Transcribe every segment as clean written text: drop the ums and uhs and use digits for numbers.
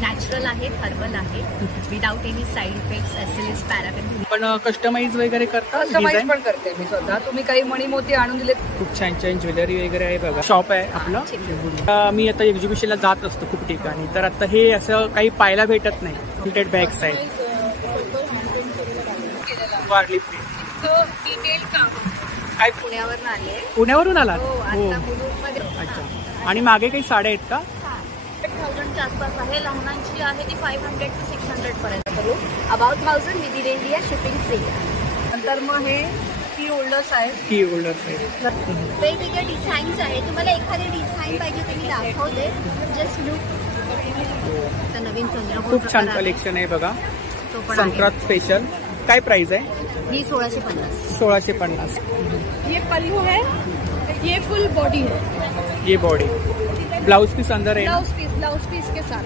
Natural आहे, herbal आहे, without any side effects, SLS, paraben. पण कस्टमाइज वगैरे करता? कस्टमाइज पण करते मी स्वतः. तुम्ही काही मणी मोती आणून दिले. खूप छान छान ज्वेलरी वगैरे आहे बघा. शॉप आहे आपलं. मी आता एक्झिबिशनला जात असतो खूप ठिकाणी, तर आता हे असं काही पाहायला भेटत नाही. प्रिंटेड बॅग्स आहेत. वारली डिटेल काम काय पुण्यावरून आले. पुण्यावरून आला? हो. अच्छा. आणि मागे काही साड्या आहेत का? 1000च्या आसपास आहे. लहानांची आहे ती 500 to 600 पर्यंत करू. About 1000 with India shipping free. नंतर मग हे की होल्डर्स आहेत. की होल्डर्स आहेत. वेगवेगळे डिझाईन्स आहे. तुम्हाला एखादी डिझाईन पाहिजे तर मी दाखवते. Just look. नवीन चंद्रकोर खूप छान कलेक्शन आहे बघा. संक्रांत स्पेशल. काय प्राइस आहे? ही 1650. 1650. ये पल्लू है, ये फुल बॉडी है. ये बॉडी. ब्लाउज पीस अंदर आहे. ब्लाउज पीस के साथ.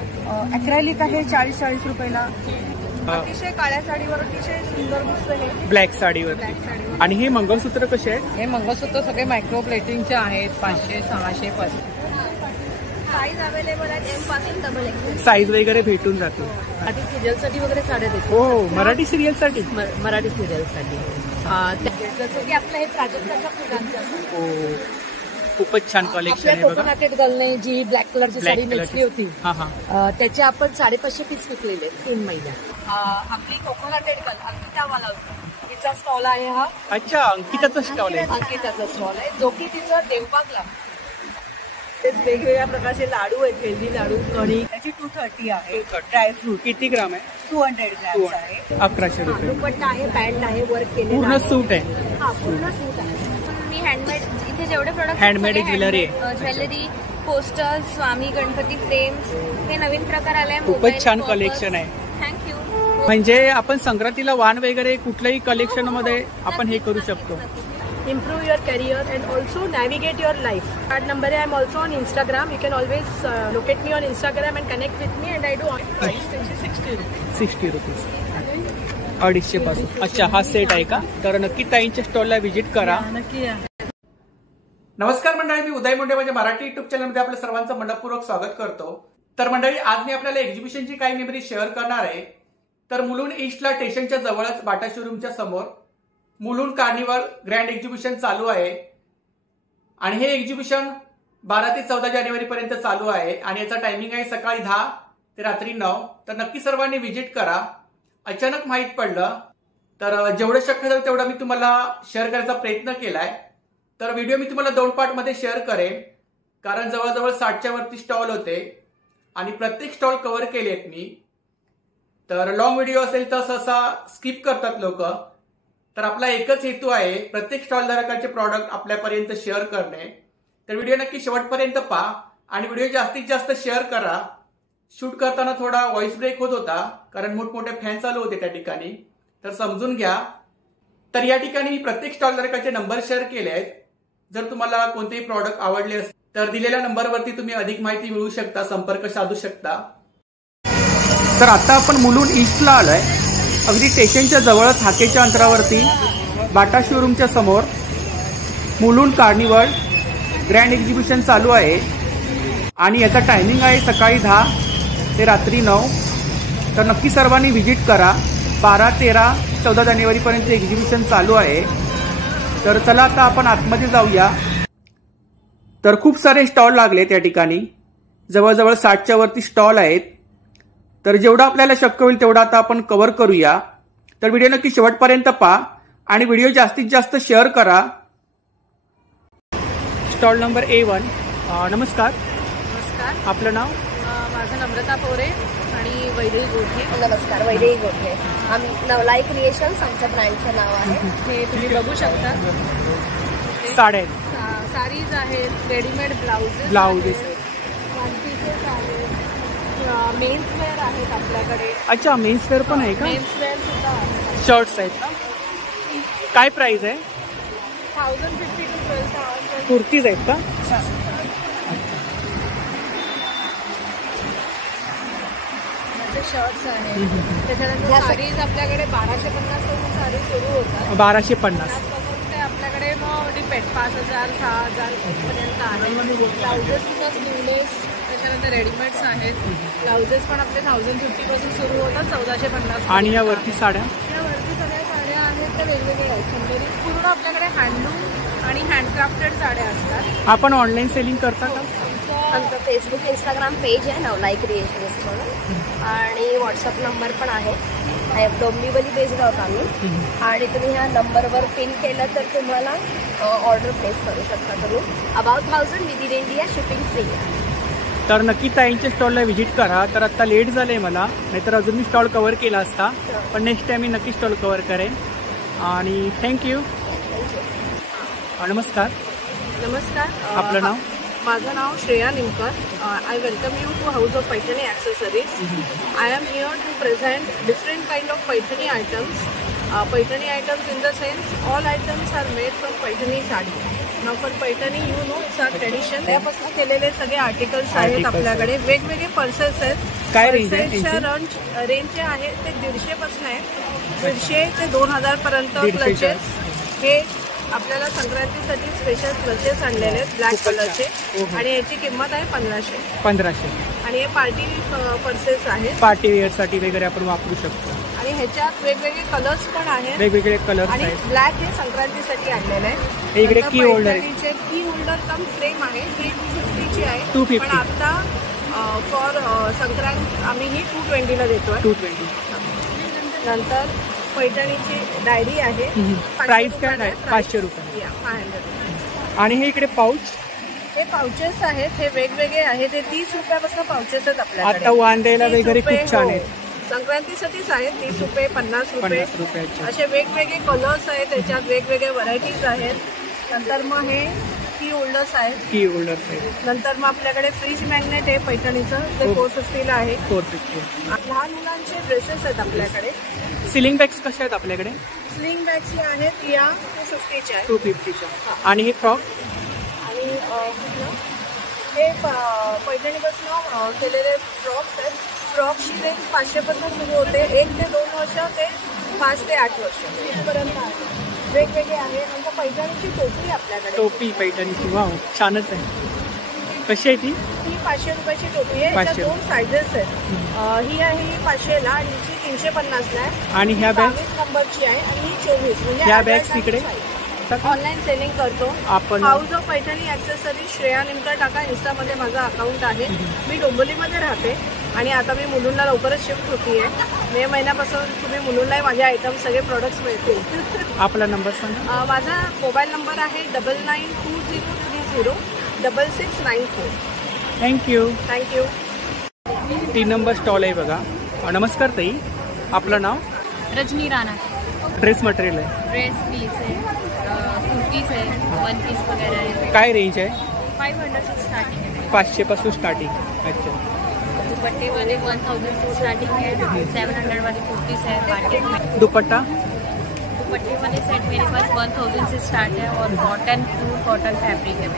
अक्रेलिक आहे 40-40 रुपयाला. अतिशय काळ्या साडीवर अतिशय सुंदर दिसतं हे. ब्लॅक साडीवर. आणि हे मंगळसूत्र कसे आहेत? हे मंगळसूत्र सगळे मायक्रो प्लेटिंगचे आहेत. 500-600 पासून. साईज अवेलेबल आहे. एम पासून डबल एक्सेल. साईज वगैरे भेटून जातो. मराठी सिरियलसाठी वगैरे साड्या देतो. हो, मराठी सिरियलसाठी. मराठी सिरियलसाठी जसं की आपलं हे प्राजक्ताच्या फुलांचं. हो, खूपच छान कलेक्शन आहे बघा. कोकोनट गर्लने जी ब्लॅक कलरची साडी नेसली होती, त्याचे आपण 550 पीस विकलेले 3 महिन्यात. आपली कोकोनट गर्ल अंकितावाला होती, तिचा स्टॉल आहे हा. अच्छा, अंकिताचा स्टॉल आहे. अंकिताचा स्टॉल आहे, जो की तिचं देवबागला. ते वेगवेगळ्या प्रकारचे लाडू आहेत. हेल्दी लाडू, कणी. त्याची 230 आहे. ड्रायफ्रूट किती ग्राम आहे? 200 ग्रॅम्स आहे. 1100 रुपये. दुपट्टा आहे, पॅन्ट आहे, वर्क केलेलं पूर्ण सूट आहे. हा, पूर्ण सूट आहे. मी हँडमेड इथे जेवढे product handmade jewellery jewellery, poster, Swami Ganpati frames, हे नवीन प्रकार आले. खूपच छान कलेक्शन आहे. थँक्यू. म्हणजे आपण संक्रांतीला वाण वगैरे कुठल्याही कलेक्शन मध्ये आपण हे करू शकतो. Improve your career and also navigate your life. Card number I am also on Instagram. You can always locate me on Instagram and connect with me, and I do price 60 rupees. 250 पासून. अच्छा, हा set आहे का? तर नक्की ताईंच्या स्टॉलला visit करा. नक्की या. नमस्कार मंडळी, मी उदय मुंडे माझ्या मराठी युट्यूब चॅनलमध्ये आपल्या सर्वांचं मनपूर्वक स्वागत करतो. तर मंडळी, आज मी आपल्याला एक्झिबिशनची काही मेमरी शेअर करणार आहे. तर मुलुंड ईस्टला स्टेशनच्या जवळच बाटा शोरूमच्या समोर मुलुंड कार्निवल ग्रँड एक्झिबिशन चालू आहे. आणि हे एक्झिबिशन 12 ते 14 जानेवारी पर्यंत चालू आहे. आणि याचा टायमिंग आहे सकाळी 10 ते रात्री 9. तर नक्की सर्वांनी व्हिजिट करा. अचानक माहीत पडलं तर जेवढं शक्य झालं तेवढं मी तुम्हाला शेअर करायचा प्रयत्न केलाय. तर व्हिडिओ मी तुम्हाला 2 पार्टमध्ये शेअर करेन, कारण जवळजवळ 60च्या वरती स्टॉल होते आणि प्रत्येक स्टॉल कव्हर केलेत मी. तर लॉंग व्हिडिओ असेल तर सहसा स्किप करतात लोक. तर आपला एकच हेतू आहे, प्रत्येक स्टॉल धारकाचे प्रॉडक्ट आपल्यापर्यंत शेअर करणे. तर व्हिडिओ नक्की शेवटपर्यंत पहा आणि व्हिडिओ जास्तीत जास्त शेअर करा. शूट करताना थोडा व्हॉइस ब्रेक होत होता, कारण मोठमोठे फॅन चालू होते त्या ठिकाणी, तर समजून घ्या. तर या ठिकाणी मी प्रत्येक स्टॉल धारकाचे नंबर शेअर केले आहेत. जर तुम्हाला कोणतेही प्रॉडक्ट आवडले असतील तर दिलेल्या नंबरवरती तुम्ही अधिक माहिती मिळवू शकता, संपर्क साधू शकता. तर आता आपण मुलुंड ईस्टला आलोय. अगदी स्टेशनच्या जवळच हाकेच्या अंतरावरती बाटा शोरूमच्या समोर मुलुंड कार्निवल ग्रँड एक्झिबिशन चालू आहे. आणि याचा टायमिंग आहे सकाळी 10 ते रात्री 9. तर नक्की सर्वांनी व्हिजिट करा. 12, 13, 14 जानेवारीपर्यंत एक्झिबिशन चालू आहे. तर चला आता आपण आतमध्ये जाऊया. तर खूप सारे स्टॉल लागले त्या ठिकाणी, जवळजवळ 60च्या वरती स्टॉल आहेत. तर जेवढं आपल्याला शक्य होईल तेवढं आता आपण कव्हर करूया. तर व्हिडिओ नक्की शेवटपर्यंत पहा आणि व्हिडिओ जास्तीत जास्त शेअर करा. Stall number A1. नमस्कार. नमस्कार. आपलं नाव? माझं नम्रता पोरे आणि वैदेही गोठे. नमस्कार, वैदेही गोठे. आम्ही नवलाई क्रिएशन्स आमच्या ब्रँडचं नाव आहे. हे तुम्ही बघू शकता. साड्या, साडीज आहेत, रेडीमेड ब्लाउजेस आहेत, वन पीसेस आहेत, मेन्स वेअर आहेत आपल्याकडे. अच्छा, मेन्स वेअर पण आहे का? मेन्स वेअर सुद्धा आहे. शर्ट्स आहेत का? काय प्राइस आहे? 1050 to 12,000. कुर्तीज आहेत का? शर्ट्स आहेत. त्याच्यानंतर साडीज आपल्याकडे 1250 पासून साडी सुरू होतात. 1250 ते आपल्याकडे मग डिपेंड 5000, 6000 पर्यंत आहे. ब्लाउजेस सुद्धा स्लीवलेस त्याच्यानंतर रेडीमेड्स आहेत. ब्लाउजेस पण आपले 1050 पासून सुरू होतात 1450. आणि यावरती साड्या यावरती सगळ्या साड्या आहेत त्या वेगवेगळ्या आहेत. सुंदरी पूर्ण आपल्याकडे हँडलूम आणि हँडक्राफ्टेड साड्या असतात. आपण ऑनलाईन सेलिंग करता का? आमचं फेसबुक इंस्टाग्राम पेज आहे नवलाई क्रिएशन्स म्हणून आणि व्हॉट्सअप नंबर पण आहे. डोंबिवली बेस्ड आहोत आम्ही आणि तुम्ही ह्या नंबरवर पिन केलं तर तुम्हाला ऑर्डर प्लेस करू शकता तुम्ही. About 1000 within India shipping free आहे. तर नक्की ताईंच्या स्टॉलला व्हिजिट करा. तर आता लेट झालं आहे मला, नाहीतर अजून मी स्टॉल कवर केला असता, पण नेक्स्ट टाईम मी नक्की स्टॉल कवर करेन. आणि थँक्यू. नमस्कार. नमस्कार. आपलं नाव? माझं नाव Shreya Nimkar. I welcome you to house of Paithani accessories. I am here to present different kind of Paithani items. Paithani items in the sense all items are made from Paithani sari. नाव for Paithani you know it's our tradition. त्यापासून केलेले सगळे articles आहेत आपल्याकडे. वेगवेगळे purses आहेत. काय range आहे? रेंजचे आहेत ते 150 पासून आहेत. 150 ते 2000 पर्यंत क्लचेस. हे आपल्याला संक्रांतीसाठी स्पेशल क्लचेस आणलेले आहेत ब्लॅक कलरचे आणि याची किंमत आहे 1500. आणि हे पार्टी पर्सेस आहेत. पार्टी वेअर साठी वगैरे आपण वापरू शकतो. आणि ह्याच्यात वेगवेगळे कलर्स पण आहेत. वेगवेगळे कलर्स आणि आहेत. ब्लॅक हे संक्रांतीसाठी आणलेलं आहे. इकडे की होल्डर आहे. की होल्डर कम फ्रेम आहे. ही 250 ची आहे. 250. पण आता फॉर संक्रांत आम्ही ही 220 ला देतोय. 220. नंतर पैठणीची डायरी आहे. प्राइस काय आहे? 500 रुपये. 500. आणि हे इकडे पाऊच. हे पाउचेस आहेत. हे वेगवेगळे आहेत. हे 30 रुपयापासून पाउचेस आहेत आपल्याकडे. आता वाण द्यायला वगैरे खूप छान आहेत. संक्रांतीसाठीच आहेत. 30 रुपये, 50 रुपये 50 रुपयाचे. असे वेगवेगळे कलर्स आहेत. त्याच्यात वेगवेगळे व्हरायटीज आहेत. नंतर मग हे की होल्डर्स आहेत. की होल्डर्स आहेत. नंतर मग आपल्याकडे फ्रीज मॅग्नेट आहे पैठणीचं. ते 450 ला आहे. 450. लहान मुलांचे ड्रेसेस आहेत आपल्याकडे. सिलिंग बॅग्स कशा आहेत आपल्याकडे? स्लिंग बॅग्स आहेत. या 250 च्या आहेत. 250 च्या. आणि हे फ्रॉक. आणि हे पैठणीपासून केलेले फ्रॉक्स आहेत. फ्रॉक्सची रेंज 500 पासून सुरू होते. 1 ते 2 वर्ष ते 5 ते 8 वर्ष इथपर्यंत आहे. वेगवेगळे आहे. नंतर पैठणीची टोपी आपल्याकडे. टोपी पैठणीची. वाव, छानच आहे. कशी आहे ती? ही 500 रुपयाची टोपी आहे. याच्यात 2 सायझेस आहेत. ही आहे ही 500 ला आणि ही 350 ला आहे. आणि ह्या बॅग 22 नंबरची आहे आणि ही 24. म्हणजे ह्या बॅग्स इकडे ऑनलाईन सेलिंग करतो आपण. House of Paithani accessories Shreya Nimkar टाका. इन्स्टामध्ये माझा अकाउंट आहे. मी डोंबिवलीमध्ये राहते आणि आता मी मुलुंडला लवकरच शिफ्ट होती आहे. मे महिन्यापासून तुम्ही मुलुंडला माझे आयटम सगळे प्रोडक्ट्स मिळतील. आपला नंबर सांगा. माझा मोबाईल नंबर आहे 992030 6694. थँक्यू. थँक्यू. 3 नंबर स्टॉल आहे बघा. नमस्कार ताई, आपलं नाव? रजनी राणा. ड्रेस मटेरियल आहे. ड्रेस पीस है, कुर्तीज है, वन पीस वगैरह है. काय रेंज आहे? 500 से स्टार्टिंग है. 500 पासून स्टार्टिंग. अच्छा. दुपट्टे वाले 1000 से स्टार्टिंग है. 700 वाली कुर्तीज है मार्केट में. दुपट्टा? दुपट्टे वाले सेट मेरे पास 1000 से स्टार्ट है और कॉटन प्योर कॉटन फैब्रिक है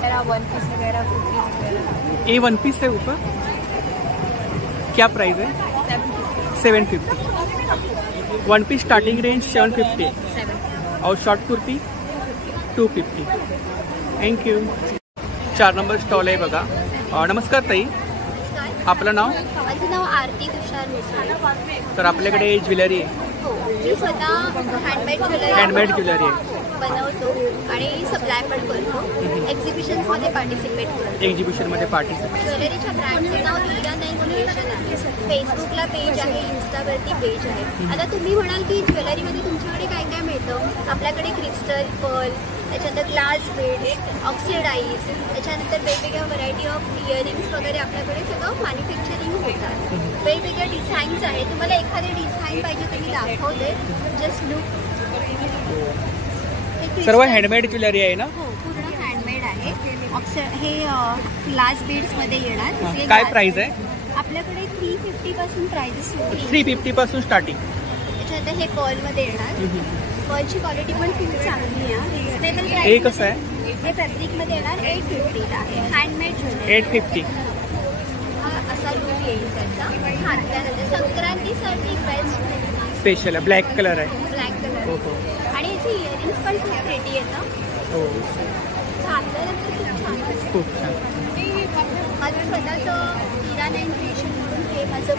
मेरा. वन पीस वगैरह कुर्तीज वगैरह. ये वन पीस है ऊपर. क्या प्राइस है? 750. वन पीस स्टार्टिंग रेंज 750 और short kurti 250. Thank you. 4 number stall आहे बघा. नमस्कार ताई, आपलं नाव? माझं नाव आरती तुषार मिस्त्री. तर आपल्याकडे ज्वेलरी आहे. हो, मी स्वतः हँडमेड ज्वेलरी आहे. बनवतो आणि सप्लाय पण करतो. एक्झिबिशन्समध्ये पार्टिसिपेट करतो. एक्झिबिशनमध्ये पार्टिसिपेट. ज्वेलरीच्या ब्रँडचं नाव लीला नाईक क्रिएशन आहे. फेसबुकला पेज आहे, इन्स्टावरती पेज आहे. आता तुम्ही म्हणाल की ज्वेलरीमध्ये तुमच्याकडे काय काय मिळतं? आपल्याकडे क्रिस्टल, पर्ल, त्याच्यानंतर ग्लास बीड्स, ऑक्सिडाईज, त्याच्यानंतर वेगवेगळ्या व्हरायटी ऑफ इयरिंग्स वगैरे आपल्याकडे सगळं मॅन्युफॅक्चरिंग होतात. वेगवेगळ्या डिझाईन्स आहेत. तुम्हाला एखादी डिझाईन पाहिजे तर मी दाखवते. Just look. सर्व हँडमेड ज्वेलरी आहे ना? हो, पूर्ण हँडमेड आहे. हे ग्लास बीड्समध्ये येणार. काय प्राइस आहे? आपल्याकडे 350 पासून प्राइस सुरू आहे. 350 पासून स्टार्टिंग. त्याच्यानंतर हे पर्लमध्ये येणार. पर्लची क्वालिटी पण खूप चांगली आहे. Reasonable price. हे कसं आहे? हे फॅब्रिकमध्ये येणार. 850 ला आहे. Handmade jewellery. 850. हा असा लुक येईल त्याचा. त्यानंतर संक्रांतीसाठी बेस्ट स्पेशल आहे. ब्लॅक कलर आहे. Black colour. हो हो. आणि याचे इयरिंग्स पण खूप प्रिटी येतं. हो, घातलेलं तर खूप छान. खूप छान. माझं स्वतःचं हीरा नाईन क्रिएशन म्हणून हे माझं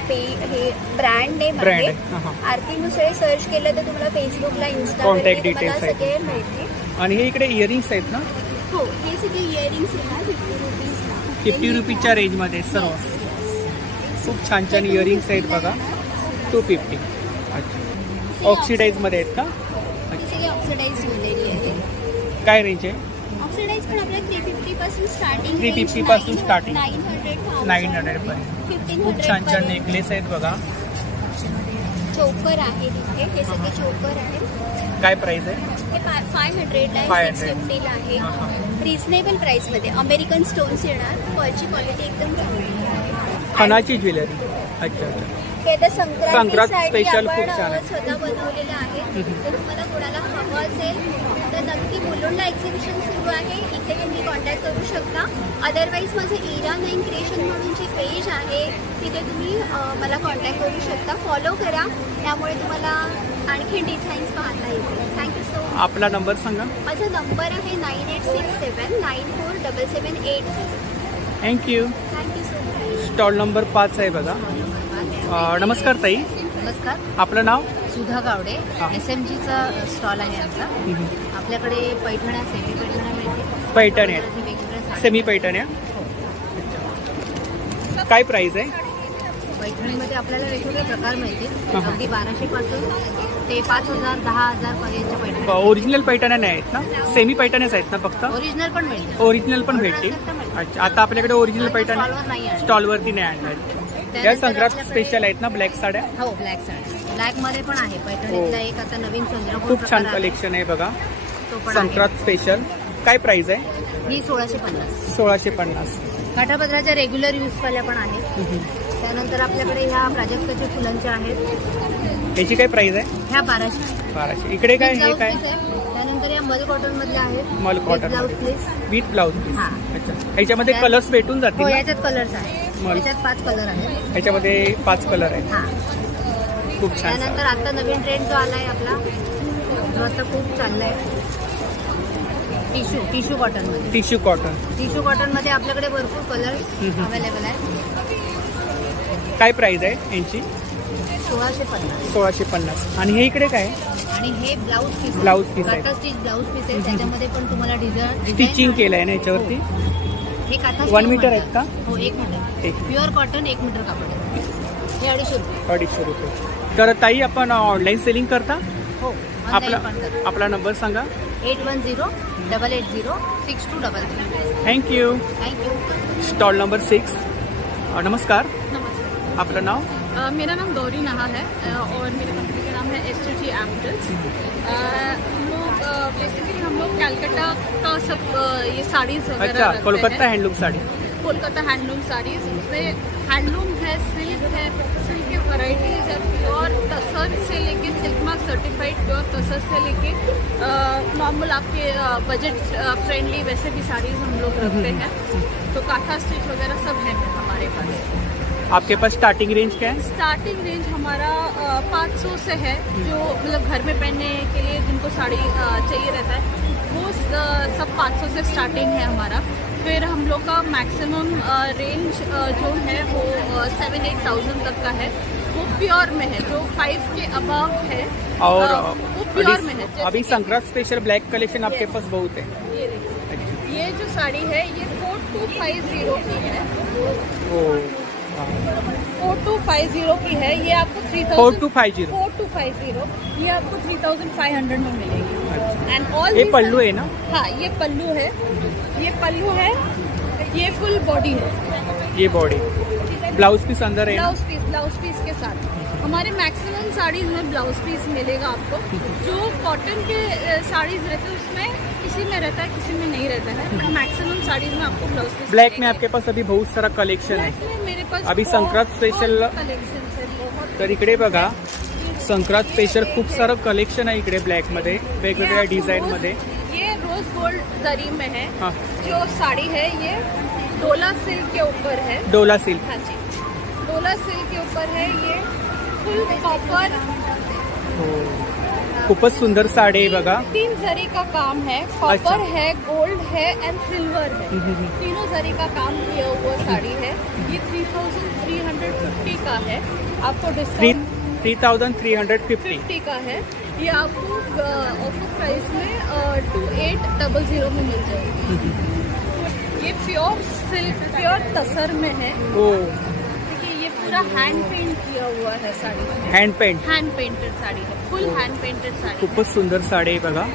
हे ब्रँड नेम Brand आहे. आहे. हां. आरती मुसळे सर्च केलं तर तुम्हाला फेसबुकला Contact इंस्टावरती details तुम्हाला आहेत. सगळे मिळतील. आणि हे इकडे इयरिंग्स आहेत ना, हो, हे सगळे इयरिंग्स येणार 50 रुपीजला. 50 रुपीजच्या रेंजमध्ये सर्व. खूप छान छान इयरिंग्स आहेत बघा. 250. अच्छा. ऑक्सिडाईजमध्ये आहेत का? सगळे ऑक्सिडाईज ज्वेलरी आहे. काय रेंज आहे? ऑक्सिडाईज पण आपल्या 350 पासून स्टार्टिंग 350 पासून starting. 900 900 पर्यंत. खूप छान छान नेकलेस आहेत बघा. चोकर आहे तिथे, हे सगळे चोकर आहेत. काय प्राइस आहे? हे 500 ला आहे, 500. 650 ला आहे. हां, हां. रिझनेबल प्राइस मध्ये अमेरिकन स्टोन्स येणार. फॉलची क्वालिटी एकदम चांगली आहे. खणाची ज्वेलरी. अच्छा अच्छा. हे आता संक्रांत संक्रांतीसाठी special आपण खूप छान आहे. स्वतः बनवलेलं आहे. तर तुम्हाला कोणाला हवं असेल तर नक्की मुलुंडला एक्झिबिशन सुरू आहे, इथे तुम्ही कॉन्टॅक्ट करू शकता. अदरवाईज माझं हीरा नाईन क्रिएशन म्हणून जी पेज आहे तिथे तुम्ही मला कॉन्टॅक्ट करू शकता. फॉलो करा, त्यामुळे तुम्हाला आणखी डिझाईन्स पाहता येतील. Thank you so much. आपला नंबर सांगा. माझा नंबर आहे 9867 947780. Thank you. Thank you so much. Stall number 5 आहे बघा. नमस्कार ताई, नमस्कार. आपलं नाव? सुधा गावडे. हा. SMGचा स्टॉल आहे आमचा. आपल्याकडे पैठण्या, सेमी पैठण्या मिळते. पैठण्या आहेत. वेगवेगळ्या साड्या. सेमी पैठण्या. काय प्राइस आहे? पैठणीमध्ये आपल्याला वेगवेगळे प्रकार मिळतील. हा. अगदी 1200 पासून ते 5000, 10000 पर्यंतच्या पैठण्या. ओरिजिनल पैठण्या नाही आहेत ना, सेमी पैठण्याच आहेत ना फक्त? ओरिजिनल पण मिळते. ओरिजिनल पण भेटतील. अच्छा, आता आपल्याकडे ओरिजिनल पैठण्या स्टॉलवर नाही आहे. स्टॉलवरती नाही आणल्या. या संक्रांत स्पेशल आहेत ना ब्लॅक साड्या? हो, ब्लॅक साड्या. ब्लॅक मध्ये पण आहे. पैठणीतला एक आता नवीन चंद्रकोर खूप छान प्रकार आहे. कलेक्शन आहे बघा. तो पण आहे. संक्रांत स्पेशल. काय प्राइस आहे? ही 1650. 1650. काठापदराच्या रेग्युलर यूजवाल्या पण आहेत. त्यानंतर आपल्याकडे ह्या प्राजक्ताच्या फुलांच्या आहेत. याची काय प्राइस आहे? ह्या 1200. 1200. इकडे काय हे काय? त्यानंतर या मल कॉटन मधल्या आहेत. Mul cotton blouse piece. With blouse piece. हा. अच्छा, याच्यामध्ये कलर्स भेटून हो, जातील ना? याच्यात कलर्स आहेत. मल. याच्यात 5 कलर आहेत. याच्यामध्ये 5 कलर आहेत. हा. खूप छान. त्यानंतर आता नवीन ट्रेंड जो आलाय आपला, जो आता खूप चाललाय, टिश्यू कॉटन मध्ये. Tissue cotton. टिश्यू कॉटन मध्ये आपल्याकडे भरपूर कलर हम्म. अवेलेबल आहे. काय प्राइस आहे यांची? 1650. 1650. आणि हे इकडे काय? आणि हे ब्लाऊज पीस. ब्लाऊज पीस आहे. काथा स्टिच ब्लाऊज पीस आहे. त्याच्यामध्ये पण तुम्हाला डिझाईन स्टिचिंग केलं आहे ना याच्यावरती? हे काथा 1 मीटर आहेत का? हो, 1 मीटर. एक. प्युअर कॉटन 1 मीटर कापड आहे. हे 250 रुपये. 250 रुपये. तर ताई, आपण ऑनलाईन सेलिंग करता? हो, आपला online पण करतो. आपला नंबर सांगा. 8108806233. थँक्यू. थँक्यू. Stall number 6. नमस्कार, नमस्कार। आपलं नाव? मेरा नाम गौरी नहा है और मेरे कंपनी का नाम है STG एम्पल्स। हम लोग बेसिकली हम लोग कैलकाटा का सब ये साड़ीज वगैरह अच्छा, रखते कोलकाता हैं। हैंडलूम साड़ी। कोलकाता हैंडलूम साड़ीज, उसमें हैंडलूम है, सिल्क की वैरायटीज है, प्योर तसर से लेके सिल्क मार्क सर्टिफाइड प्योर तसर से लेके नॉर्मल आपके बजट फ्रेंडली वैसे भी साड़ीज हम लोग रखते हैं। तो काथा स्टिच वगैरह सब है हमारे पास। आपके पास स्टार्टिंग रेंज क्या है? स्टार्टिंग रेंज हमारा 500 से है, जो मतलब घर में पहनने के लिए जिनको साड़ी चाहिए रहता है वो सब 500 से स्टार्टिंग है हमारा। फिर हम लोग का मैक्सिमम रेंज जो है वो 7-8,000 तक का है, वो प्योर में है, जो 5 के अबव है और वो प्योर में है। जैसे अभी कि संक्रांत स्पेशल ब्लैक कलेक्शन आपके पास बहुत है। ये देखिए, ये जो साड़ी है ये 4250 की है, ओ 4250 की है। ये आपको 4250। 4250 ये आपको 3500 में मिलेगी। एंड ऑल ये पल्लू है ना? हाँ, ये पल्लू है, ये पल्लू है, ये फुल बॉडी है, ये बॉडी ब्लाउज पीस अंदर है ना? ब्लाउज पीस के साथ हमारे मैक्सिमम साड़ीज में ब्लाउज पीस मिलेगा आपको। जो कॉटन के साड़ीज रहते हैं उसमें किसी में रहता है, किसी में नहीं रहता है। मैक्सिमम साड़ीज में आपको ब्लाउज पीस ब्लैक में आपके पास अभी बहुत सारा कलेक्शन है। ब्लैक में मेरे पास अभी संक्रांत स्पेशल कलेक्शन है बहुत। तर इकडे बघा, संक्रांत स्पेशल खूप सारं कलेक्शन आहे इकडे ब्लॅक मध्ये, वेगवेगळ्या डिझाईन मध्ये। ये रोज गोल्ड जरी में है। हाँ, जो साड़ी है ये डोला सिल्क के ऊपर है। डोला सिल्क। हाँ जी, डोला सिल्क के ऊपर है। ये फुल कॉपर खूपच सुंदर साडी आहे बघा. 3 जरी का काम है, कॉपर है, गोल्ड है एंड सिल्वर है. तीनों जरी का काम किया हुआ साड़ी है. ये 3350 का है. आपको डिस्काउंट 3350 का है. ये आपको ऑफर प्राइस में 2800 में मिल जाएगी. ये प्योर सिल्क, प्योर तसर में है. देखिए ये पूरा हैंड पेंट किया हुआ है साड़ी. हैंड पेंटेड साड़ी है. फुल हैंड पेंटेड साड़ी. खूपच सुंदर साडी आहे बघा.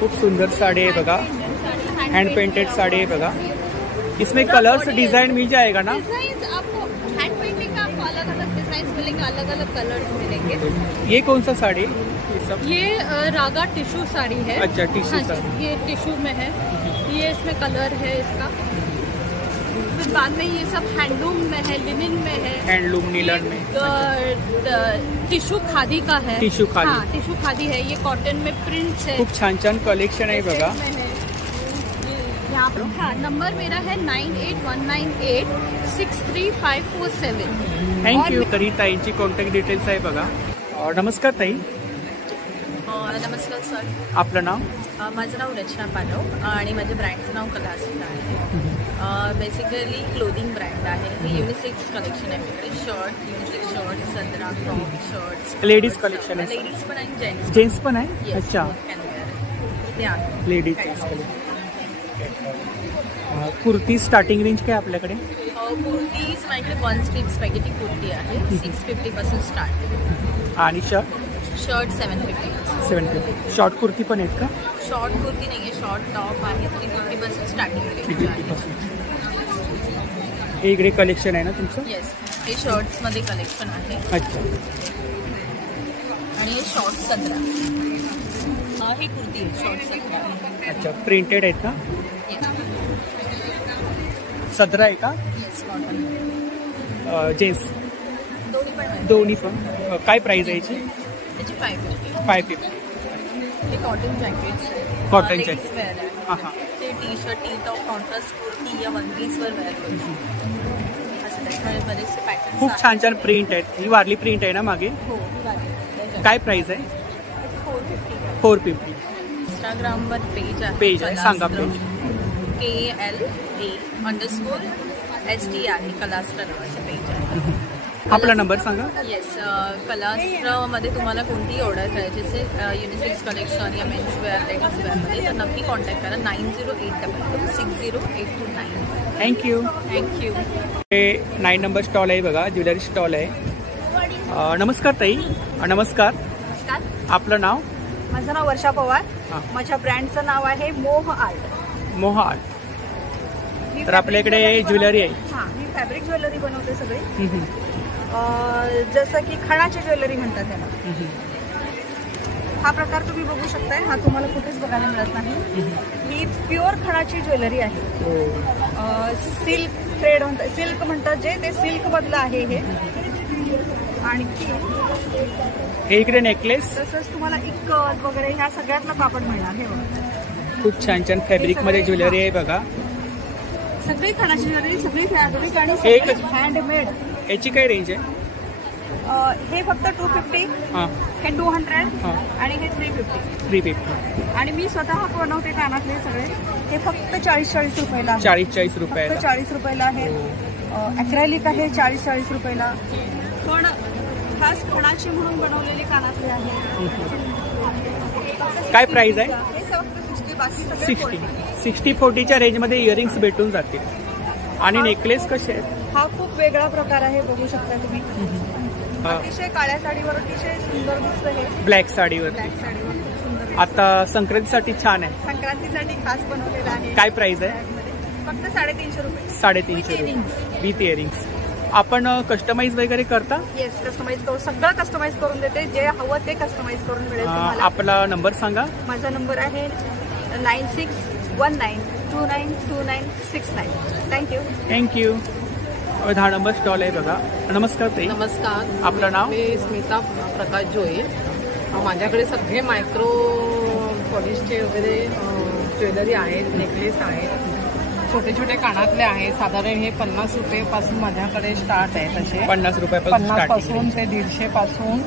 खूप सुंदर साड़ी है बघा. हैंड पेंटेड साड़ी है बघा. इसमें कलर्स डिजाइन मिल जाएगा ना? डिजाइन आपको हैंड पेंटिंग का आपको अलग अलग डिजाइन मिलेंगे, अलग अलग कलर्स मिलेंगे. ये कौन सा साड़ी ये सब? ये रागा टिश्यू साड़ी है. अच्छा टिश्यू साड़ी. ये टिश्यू में है. ये इसमें कलर है इसका. फिर बाद में ये सब हैंडलूम में है, लिनिन में है. हैंडलूम नीलन में. टिश्यू खादी का है. टिश्यू खादी. हाँ, टिश्यू खादी है. ये कॉटन में प्रिंट्स है. खूप छान छान कलेक्शन आहे बघा. यहाँ पर हाँ नंबर मेरा है 9819863547. थँक्यू. तरी ताईंची कॉन्टॅक्ट डिटेल्स आहे बघा. नमस्कार ताई. नमस्कार सर. आपलं नाव? माझं नाव रचना पानव आणि माझ्या ब्रँडचं नाव कलास्ट्रा आहे. बेसिकली क्लोदिंग ब्रँड आहे. हे युनिसेक्स कलेक्शन आहे. शर्ट, युनिसेक्स शर्ट, सदरा, फ्रॉक, शर्ट्स. लेडीज कलेक्शन आहे. लेडीज पण आणि जेंट्स पण आहे. Yes, अच्छा ते आहे. लेडीज कुर्ती स्टार्टिंग रेंज काय आपल्याकडे? कुर्तीज माझ्याकडे 1 स्ट्रीप स्पॅगेटी कुर्ती आहे. 650 पासून स्टार्ट. आणि शर्ट 750. शॉर्ट कुर्ती पण आहेत का? शॉर्ट कुर्ती नाही आहे, शॉर्ट टॉप आहे. 350 पासून स्टार्टिंग रेंज आहे. हे इकडे कलेक्शन आहे ना तुमचं? येस, हे शर्ट्स मध्ये कलेक्शन आहे. अच्छा. आणि हे शॉर्ट 17. ही कुर्ती आहे शॉर्ट 17. अच्छा प्रिंटेड आहेत का? येस. 17 आहे का? Yes, cotton. जेंट्स दोन्ही पण आहे. दोन्ही पण. काय प्राइस आहे याची? त्याची 550. 550. हे cotton jacket. Cotton jacket. Wear आहे. हां हां. ते T shirt, T top, contrast kurti या 1 पीसवर वेअर करू शकतो. असं त्याच्यामध्ये बरेचसे पॅटर्न्स खूप छान छान प्रिंट आहेत. ही वारली प्रिंट आहे ना मागे? हो, ही वाली. काय प्राइस आहे? 450. 450. इंस्टाग्रामवर पेज आहे. पेज आहे, सांगा पेज. KLASTR कलास्ट्रा नावाचं पेज आहे. आपला नंबर सांगा. येस, कलास्ट्रामध्ये तुम्हाला कोणतीही ऑर्डर करायची असेल युनिसेक्स कलेक्शन या मेन्स वेअर, लेडीज वेअरमध्ये, तर नक्की कॉन्टॅक्ट करा. 9082260829. थँक्यू. हे 9 नंबर स्टॉल आहे बघा. ज्वेलरी स्टॉल आहे. नमस्कार ताई. नमस्कार. आपलं नाव? माझं नाव वर्षा पवार. हां. माझ्या ब्रँडचं नाव आहे मोह आर्ट. मोहा आर्ट. तर आपल्याकडे ज्वेलरी आहे. हां, मी फॅब्रिक ज्वेलरी बनवते सगळी. जसं की खणाची ज्वेलरी म्हणतात त्याला. हा प्रकार तुम्ही बघू शकताय. हा तुम्हाला कुठेच बघायला मिळत नाही. ही प्युअर खणाची ज्वेलरी आहे. सिल्क थ्रेड म्हणतात, सिल्क म्हणतात जे, ते सिल्क मधलं आहे हे. आणखी हे इकडे नेकलेस. तसंच तुम्हाला इक्कत वगैरे ह्या सगळ्यातलं कापड मिळणार. हे बघा खूप छान छान फॅब्रिक मध्ये ज्वेलरी आहे बघा. सगळी खणाची ज्वेलरी, सगळी फॅब्रिक आणि एक- हँडमेड. याची काय रेंज आहे? हे फक्त 250, हां हे 200 हां. आणि हे 350. 350. आणि मी स्वतः बनवते कानातले सगळे. हे फक्त 40-40 रुपयाला आहे. 40-40 रुपयाला. फक्त 40 रुपयाला आहे. ॲक्रेलिक आहे 40-40 रुपयाला. पण खास खणाची म्हणून बनवलेले कानातले आहे. काय प्राइस आहे? हे फक्त 60. बाकी सगळे 60. 60-40च्या रेंजमध्ये इयरिंग्स भेटून जातील. आणि नेकलेस कसे आहेत? हा खूप वेगळा प्रकार आहे, बघू शकता तुम्ही. अतिशय काळ्या साडीवर अतिशय सुंदर दिसतं हे. ब्लॅक साडीवर. ब्लॅक साडीवर खूप सुंदर. आता संक्रांतीसाठी छान आहे. संक्रांतीसाठी खास बनवलेलं आहे. काय प्राइस आहे? फक्त 350 रुपये. 350 विथ इयरिंग्स. आपण कस्टमाइज वगैरे करता? येस, कस्टमाइज करून सगळं कस्टमाइज करून देते. जे हवं ते कस्टमाइज करून मिळेल तुम्हाला. आपला नंबर सांगा. माझा नंबर आहे 9619292969. थँक्यू. 10 नंबर स्टॉल आहे बघा. नमस्कार ताई. नमस्कार. आपलं नाव? मी स्मिता प्रकाश जोई. माझ्याकडे सगळे मायक्रो पॉलिशचे वगैरे ज्वेलरी आहेत, नेकलेस आहेत, छोटे छोटे कानातले आहेत. साधारण हे 50 रुपये पासून माझ्याकडे स्टार्ट आहे. तसे 50 रुपयापासून 50 पासून ते 150 पासून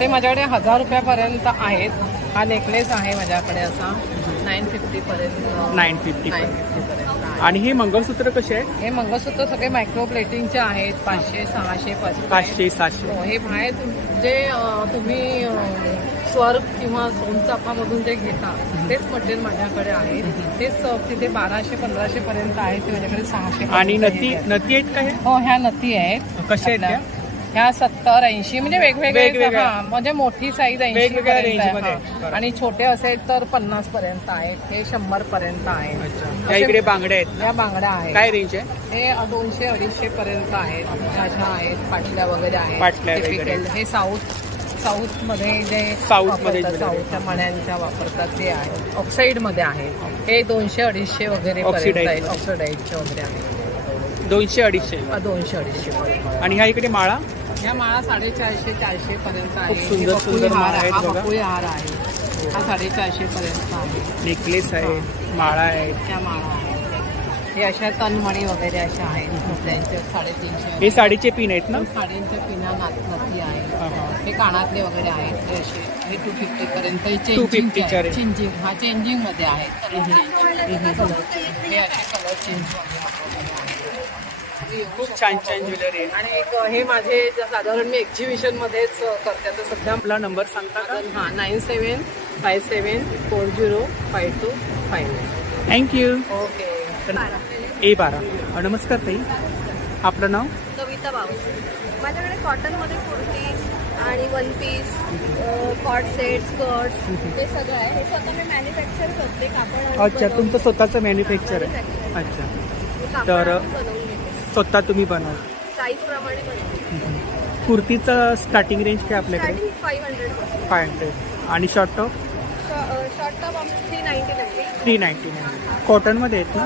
ते माझ्याकडे 1000 रुपयापर्यंत आहेत. हा नेकलेस आहे माझ्याकडे असा 950 पर्यंत. 950 पर्यंत. आणि हे मंगळसूत्र कसे आहे? हे मंगळसूत्र सगळे मायक्रो प्लेटिंगचे आहेत. 500, 600, 500, 700. हे बाहेर जे तुम्ही स्वर्ग किंवा सोनचाफामधून जे घेता तेच मटेरियल माझ्याकडे आहे. तेच तिथे 1200, 1500 पर्यंत आहे. ते माझ्याकडे 600. आणि नती आहेत का हे? हो, ह्या नती आहेत. कशा आहेत त्या? ह्या 70, 80 म्हणजे वेगवेगळे. म्हणजे मोठी साईज 80 वेगवेगळ्या रेंज पर्यंत मध्ये. आहे. आणि छोटे असेल तर 50 पर्यंत आहेत. हे 100 पर्यंत आहेत. त्या इकडे बांगड्या आहेत. या बांगड्या आहेत. काय रेंज आहे? हे 200, 250 पर्यंत आहेत. अशा आहेत. पाटल्या वगैरे आहेत. पाटल्या वगैरे. हे साऊथ मध्ये जे साऊथच्या मण्यांच्या वापरतात ते आहे. ऑक्साईड मध्ये आहे. हे 200, 250 वगैरे ऑक्सिडाइज ऑक्सिडाइजचे वगैरे आहे. 200, 250. 200, 250 पर्यंत. आणि ह्या इकडे माळा? या माळा 450, 400 पर्यंत आहे. खूप सुंदर सुंदर माळा आहेत बघा. बकुळी हार आहे. हा 450 पर्यंत आहे. नेकलेस आहे, माळा आहे. त्या माळा आहे. हे अशा तनमणी वगैरे अशा आहेत. त्यांचे 350. हे साडीचे पिन आहेत ना? साडींच्या पिना नथी आहे. हे कानातले वगैरे आहेत. हे असे हे 250 पर्यंत. 250 चेंजिंग. हा चेंजिंग मध्ये आहे. हे असे कलर चेंज खूप छान छान ज्वेलरी आहे. आणि एक हे माझे साधारण मी एक्झिबिशन मध्येच करते आता सध्या. आपला नंबर सांगता का? हा 9757425259. थँक्यू. ओके. A12. नमस्कार ताई, आपलं नाव? कविता बावस. माझ्याकडे कॉटनमध्ये कुर्तीज आणि वन पीस, कॉट सेट, स्कर्ट्स हे सगळं आहे. हे स्वतः मी मॅन्युफॅक्चर करते. कापड. अच्छा, तुमचं स्वतःचं मॅन्युफॅक्चर आहे? अच्छा, तर स्वतः तुम्ही बनवा. साईज प्रमाणे बनवते. कुर्तीचं स्टार्टिंग रेंज काय आपल्याकडे? 500. आणि शॉर्ट टॉप? Short top 390. 399. कॉटनमध्ये आहेत ना?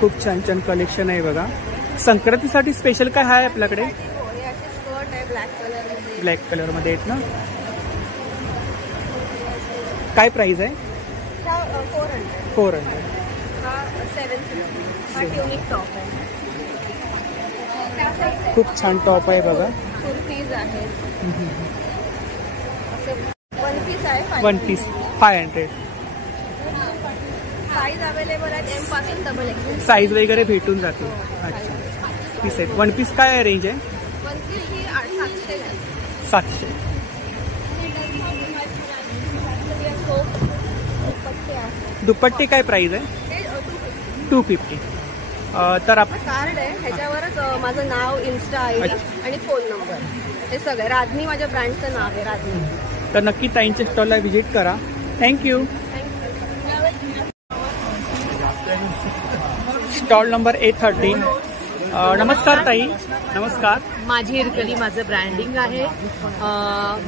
खूप छान छान कलेक्शन आहे बघा. संक्रांतीसाठी स्पेशल काय आहे आपल्याकडे? स्कर्ट आहे ब्लॅक कलर मध्ये आहेत ना? काय प्राइस आहे? 400. हा 750. हा ट्युनिक टॉप आहे. खूप छान टॉप आहे बघा. कुर्तीज आहेत. वन पीस आहे. One piece 500. साईज अवेलेबल आहे. M पासून XXL. साईज वगैरे भेटून जाते. अच्छा, पीस आहेत. वन पीस काय रेंज आहे? वन पीस ही 700 आहे. 700. दुपट्टे काय प्राइस आहे? 250. तर आपण कार्ड आहे. ह्याच्यावरच माझं नाव, इन्स्टा आयडी आणि फोन नंबर हे सगळं. राजनी माझ्या ब्रँडचं नाव आहे, राजनी. तर नक्की ताईंच्या स्टॉलला व्हिजिट करा. थँक्यू. Stall number A13. नमस्कार ताई. नमस्कार. माझी हिरकली माझं ब्रँडिंग आहे.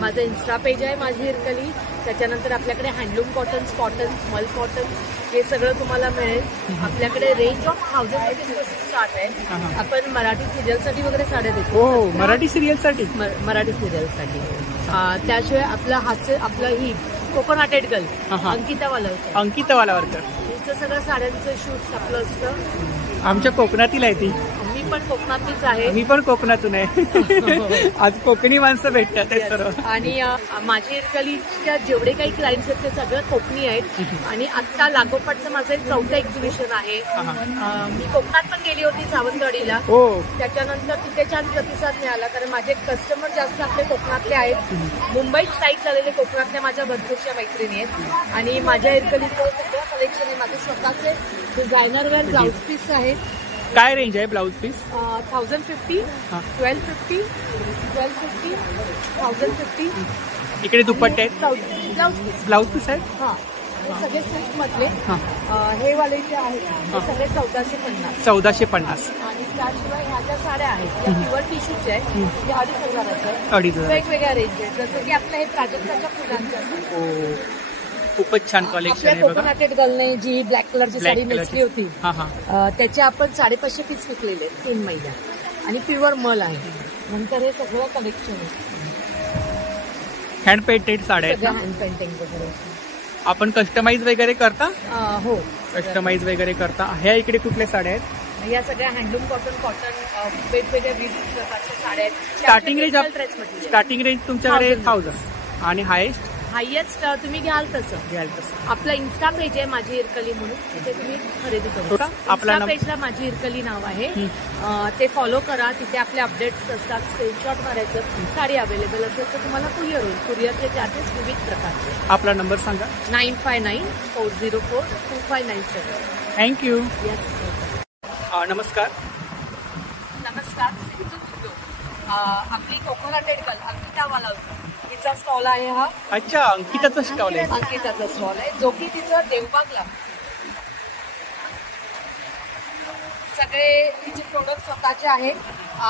माझं इन्स्टा पेज आहे माझी हिरकली. त्याच्यानंतर आपल्याकडे हँडलूम कॉटन्स, स्मॉल कॉटन्स हे सगळं तुम्हाला मिळेल. आपल्याकडे रेंज ऑफ 1000 रुपीजपासून स्टार्ट आहे. आपण मराठी सिरियलसाठी वगैरे साड्या देतो. हो, मराठी सिरियलसाठी? मराठी सिरियलसाठी. त्याशिवाय आपलं ही कोकणाटेड गर्ल अंकिता वालावकर हिचं सगळं साड्यांचं शूट आपलं असतं. आमच्या कोकणातील आहे ती. मी पण कोकणातलीच आहे. मी पण कोकणातून आहे. आज कोकणी माणसं भेटतात ते सर्व. आणि माझी हिरकलीच्या जेवढे काही क्लायंट्स आहेत ते सगळं कोकणी आहेत. आणि आता लागोपाठचं माझं एक 4थं एक्झिबिशन आहे. मी कोकणात पण गेली होती, सावंतवाडीला. त्याच्यानंतर तिथे छान प्रतिसाद मिळाला, कारण माझे कस्टमर जास्त आपले कोकणातले आहेत. मुंबईत स्थायिक झालेले कोकणातल्या माझ्या भरपूरच्या मैत्रिणी आहेत. आणि माझ्या हिरकलीचं सगळं कलेक्शन आहे. माझे स्वतःचे डिझायनर वेअर ब्लाऊज पीस आहेत. काय रेंज आहे ब्लाऊज पीस? 1050, 1250, 1050. इकडे दुपट्टे आहेत. ब्लाऊज पीस आहेत. हा, हे सगळे सिल्क मधले. हे वाले जे आहेत ते सगळे 1450. 1450. आणि त्याशिवाय ह्या ज्या साड्या आहेत त्या प्युअर टिश्यूच्या आहेत. हे 2500. 2500. वेगवेगळ्या रेंज आहेत. जसं की आपल्या हे प्राजक्ताच्या फुलांच्या. खूपच छान कलेक्शन आहे. कोकणाटेड गर्लने जी ब्लॅक कलरची साडी नेसली होती त्याचे आपण 550 पीस विकलेले 3 महिन्यात. आणि प्युअर मल आहे. नंतर हे सगळं कलेक्शन आहे. हँड पेंटेड साड्या आहेत. हँड पेंटिंग वगैरे. आपण कस्टमाइज वगैरे करता? हो, कस्टमाइज वगैरे करता. ह्या इकडे कुठल्या साड्या आहेत? या सगळ्या हँडलूम कॉटन वेगवेगळ्या विविध प्रकारच्या साड्या आहेत. Starting range dress material. Starting range तुमच्याकडे 1000 आणि हायेस्ट हायेस्ट तुम्ही घ्याल तसं. आपला इन्स्टा पेज आहे माझी इरकली म्हणून, तिथे तुम्ही खरेदी करू. आपला इन्स्टा पेजला माझी इरकली नाव आहे. ते फॉलो करा. तिथे आपले अपडेट्स असतात. स्क्रीनशॉट मारायचं. साडी अवेलेबल असेल तर तुम्हाला कुरिअर होईल. कुरिअरचे चार्जेस विविध प्रकारचे. आपला नंबर सांगा. 9594042597. थँक्यू. येस. नमस्कार. नमस्कार. सिंधू व्हिडिओ. आपली कोकोनटेड गर्ल अंकिता वालावकर तिचा स्टॉल आहे हा. अच्छा, अंकिताचा स्टॉल आहे. अंकिताचा स्टॉल आहे जो की तिचं देवबागला सगळे तिचे प्रोडक्ट स्वतःचे आहेत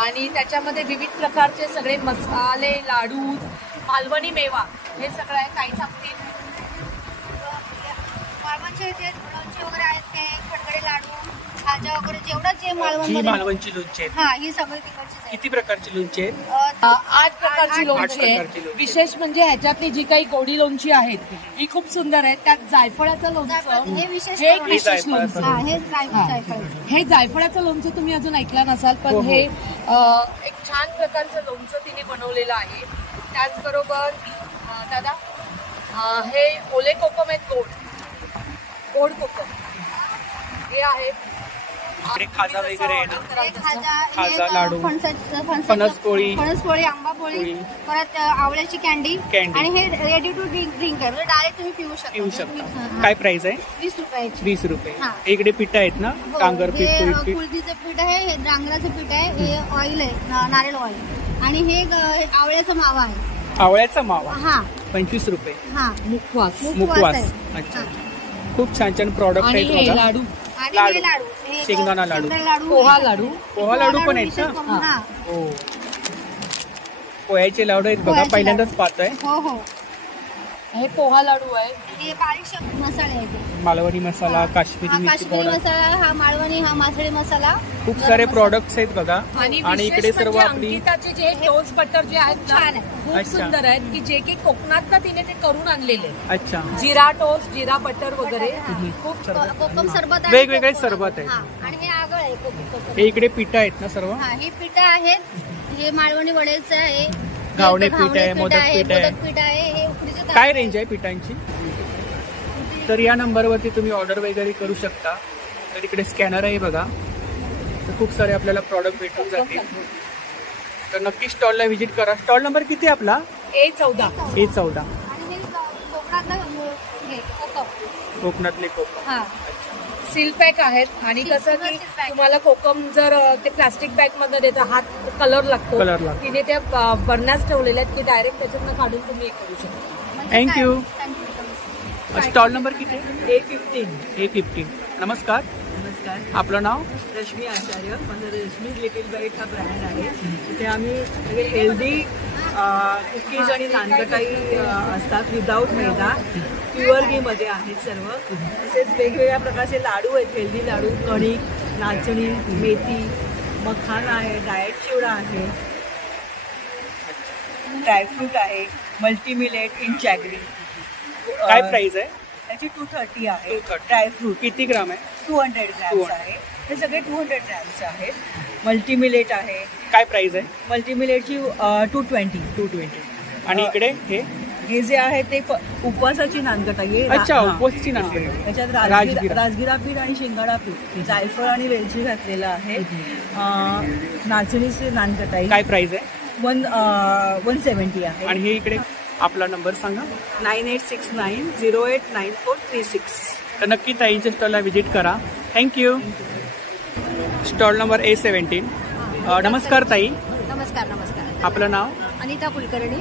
आणि त्याच्यामध्ये विविध प्रकारचे सगळे मसाले, लाडू, मालवणी मेवा हे सगळं आहे. काही सांगतील? मालवणचे जे लोणचे वगैरे आहेत ते खडखडे लाडू, भाज्या वगैरे जेवढं जे मालवण मालवणची लोणची आहेत. हा, ही सगळी तिकडची किती प्रकारची लोणची आहेत? 8 प्रकारची लोणची आहे. विशेष म्हणजे ह्याच्यातली जी काही गोडी लोणची आहेत ही खूप सुंदर आहेत. त्यात जायफळाचं लोणचं हे विशेष हे एक विशेष लोणचं. हा, हे जायफळ. हे जायफळाचं लोणचं तुम्ही अजून ऐकलं नसाल, पण हे एक छान प्रकारचं लोणचं तिने बनवलेलं आहे. त्याचबरोबर दादा हे ओले कोकम आहेत. गोड कोकम हे आहेत. खाजा वगैरे आहे ना? खाजा, लाडू, फणसपोळी, आंबापोळी, परत आवळ्याची कॅन्डी आणि हे रेडी टू ड्रिंक आहे. म्हणजे डायरेक्ट तुम्ही पिऊ शकता. काय प्राइस आहे? 20 रुपयाची. 20 रुपये. इकडे पीठ आहेत ना? डांगर पीठ, पीठ. कुळथीचं पीठ आहे, हे डांगराचं पीठ आहे, हे ऑइल आहे, नारळ ऑइल आणि हे आवळ्याचा मावा आहे. आवळ्याचा मावा. हा, 25 रुपये. हा, मुखवास. अच्छा, खूप छान छान प्रॉडक्ट आहेत बघा. लाडू आणि हे लाडू, शेंगदाणा लाडू, पोहा लाडू पण आहेत ना? हा, हो, पोह्याचे लाडू आहेत बघा. पहिल्यांदाच पाहतोय. हो हो. हे पोहा लाडू आहे. हे बारीक मसाले आहेत. मालवणी मसाला, काश्मीरी मिरची काश्मीरी पावडर, मसाला, हा मालवणी, हा मासळी मसाला. खूप सारे प्रॉडक्ट्स आहेत बघा. आणि इकडे सर्व आपली अंकिताचे जे टोस्ट बटर जे आहेत ना, छान आहे. खूप अच्छा. सुंदर आहेत की जे की कोकणात तिने ते करून आणलेले. अच्छा, जिरा टोस्ट, जिरा बटर वगैरे खूप कोकम सरबत आहे. वेगवेगळे सरबत आहेत. हा, आणि हे आगळ आहे कोकम. हे इकडे पीठ आहेत ना सर्व? हा, हे पीठ आहेत. हे मालवणी वडेचं आहे, घावणे पीठ आहे, मोदक पीठ आहे. पीठ आहे, हे उकडीचे तांदूळ काय रेंज आहे पिठांची? तर या नंबरवरती तुम्ही ऑर्डर वगैरे करू शकता. तर इकडे स्कॅनर आहे बघा. तर खूप सारे आपल्याला प्रॉडक्ट भेटून जातील. तर नक्की स्टॉलला व्हिजिट करा. स्टॉल नंबर किती आहे आपला? A14. A14. आणि हे कोकणातलं हे कोकम. कोकणातले कोकम. हा, सील पॅक आहेत आणि कसं की तुम्हाला कोकम जर ते प्लास्टिक बॅग मध्ये देतं, हात कलर लागतो. तिने त्या बरण्यास ठेवलेल्या आहेत की डायरेक्ट त्याच्यातनं काढून तुम्ही हे करू शकता. थँक्यू. स्टॉल नंबर किती आहे? A15. नमस्कार. नमस्कार. आपलं नाव? रश्मी आचार्य. माझं रश्मी लिटिल बाईट हा ब्रँड आहे. तिथे आम्ही सगळे हेल्दी कुकीज आणि नानकटाई असतात विदाऊट मैदा, प्युअर घी मध्ये आहेत सर्व. तसेच वेगवेगळ्या प्रकारचे लाडू आहेत. हेल्दी लाडू, कणिक, नाचणी, मेथी, मखाना आहे, डाएट चिवडा आहे, ड्रायफ्रूट आहे, मल्टी मिलेट इन जॅगरी. काय प्राइस आहे त्याची? 230 आहे. ड्रायफ्रूट किती ग्राम आहे? 200 ग्रॅम्स आहे. हे सगळे 200 ग्रॅम्स आहेत. मल्टी मिलेट आहे. काय प्राइस आहे? मल्टी मिलेटची 220. आणि इकडे हे जे आहे ते उपवासाची नानकटाई आहे. अच्छा, उपवासाची नानकटाई. त्याच्यात राजगिरा पीठ आणि शिंगाडा पीठ, जायफळ आणि वेलची घातलेलं आहे. नाचणीची नानकटाई. काय प्राइस आहे? 170 आहे. आणि हे इकडे आपला नंबर सांगा. 9869089436. तर नक्की ताईंच्या स्टॉलला व्हिजिट करा. थँक्यू. Stall number A17. नमस्कार ताई. नमस्कार. आपलं नाव? अनिता कुलकर्णी.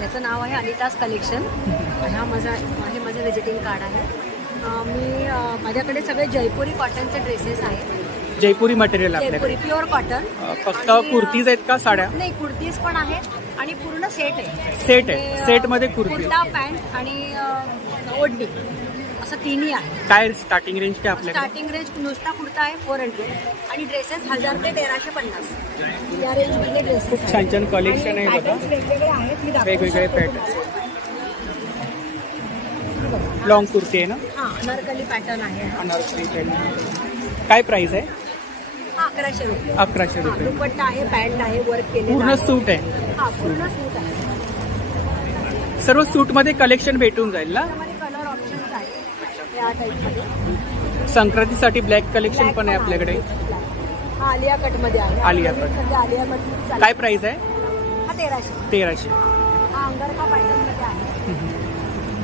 याचं नाव आहे अनिताज कलेक्शन. माझं व्हिजिटिंग कार्ड आहे. माझ्याकडे सगळे जयपुरी कॉटनचे ड्रेसेस आहेत. जयपुरी मटेरियल जयपुरी आपल्याकडे? Pure cotton. फक्त कुर्तीज आहेत का साड्या? नाही, कुर्तीज पण आहेत आणि पूर्ण सेट आहे. सेट आहे. सेट मध्ये कुर्ती, कुर्ता, पॅन्ट आणि ओढणी असं तिन्ही आहे. काय स्टार्टिंग रेंज काय आपल्याकडे? स्टार्टिंग रेंज नुसता कुर्ता आहे 400 आणि ड्रेसेस 1000 ते 1350 या रेंज मध्ये ड्रेसेस. खूप छान छान कलेक्शन आहे बघा. वेगवेगळे आहेत. वेगवेगळे पॅटर्न. लॉंग कुर्ती आहे ना? हा अनारकली पॅटर्न आहे हा. अनारकली पॅटर्न. काय प्राइस आहे? हा 1100 रुपये. 1100 रुपये. दुपट्टा आहे, पॅन्ट आहे, वर्क केलेलं पूर्ण आहे. सूट आहे. हा पूर्ण सूट आहे. सर्व सूट मध्ये कलेक्शन भेटून जाईल ना? त्यामध्ये कलर ऑप्शन्स आहेत या टाईपमध्ये. संक्रांतीसाठी ब्लॅक कलेक्शन पण आहे आपल्याकडे. हा आलिया कट मध्ये आहे. आलिया कट. सध्या आलिया कट काय प्राइस आहे? हा 1300. 1300. हा अंगरखा पॅटर्न मध्ये आहे.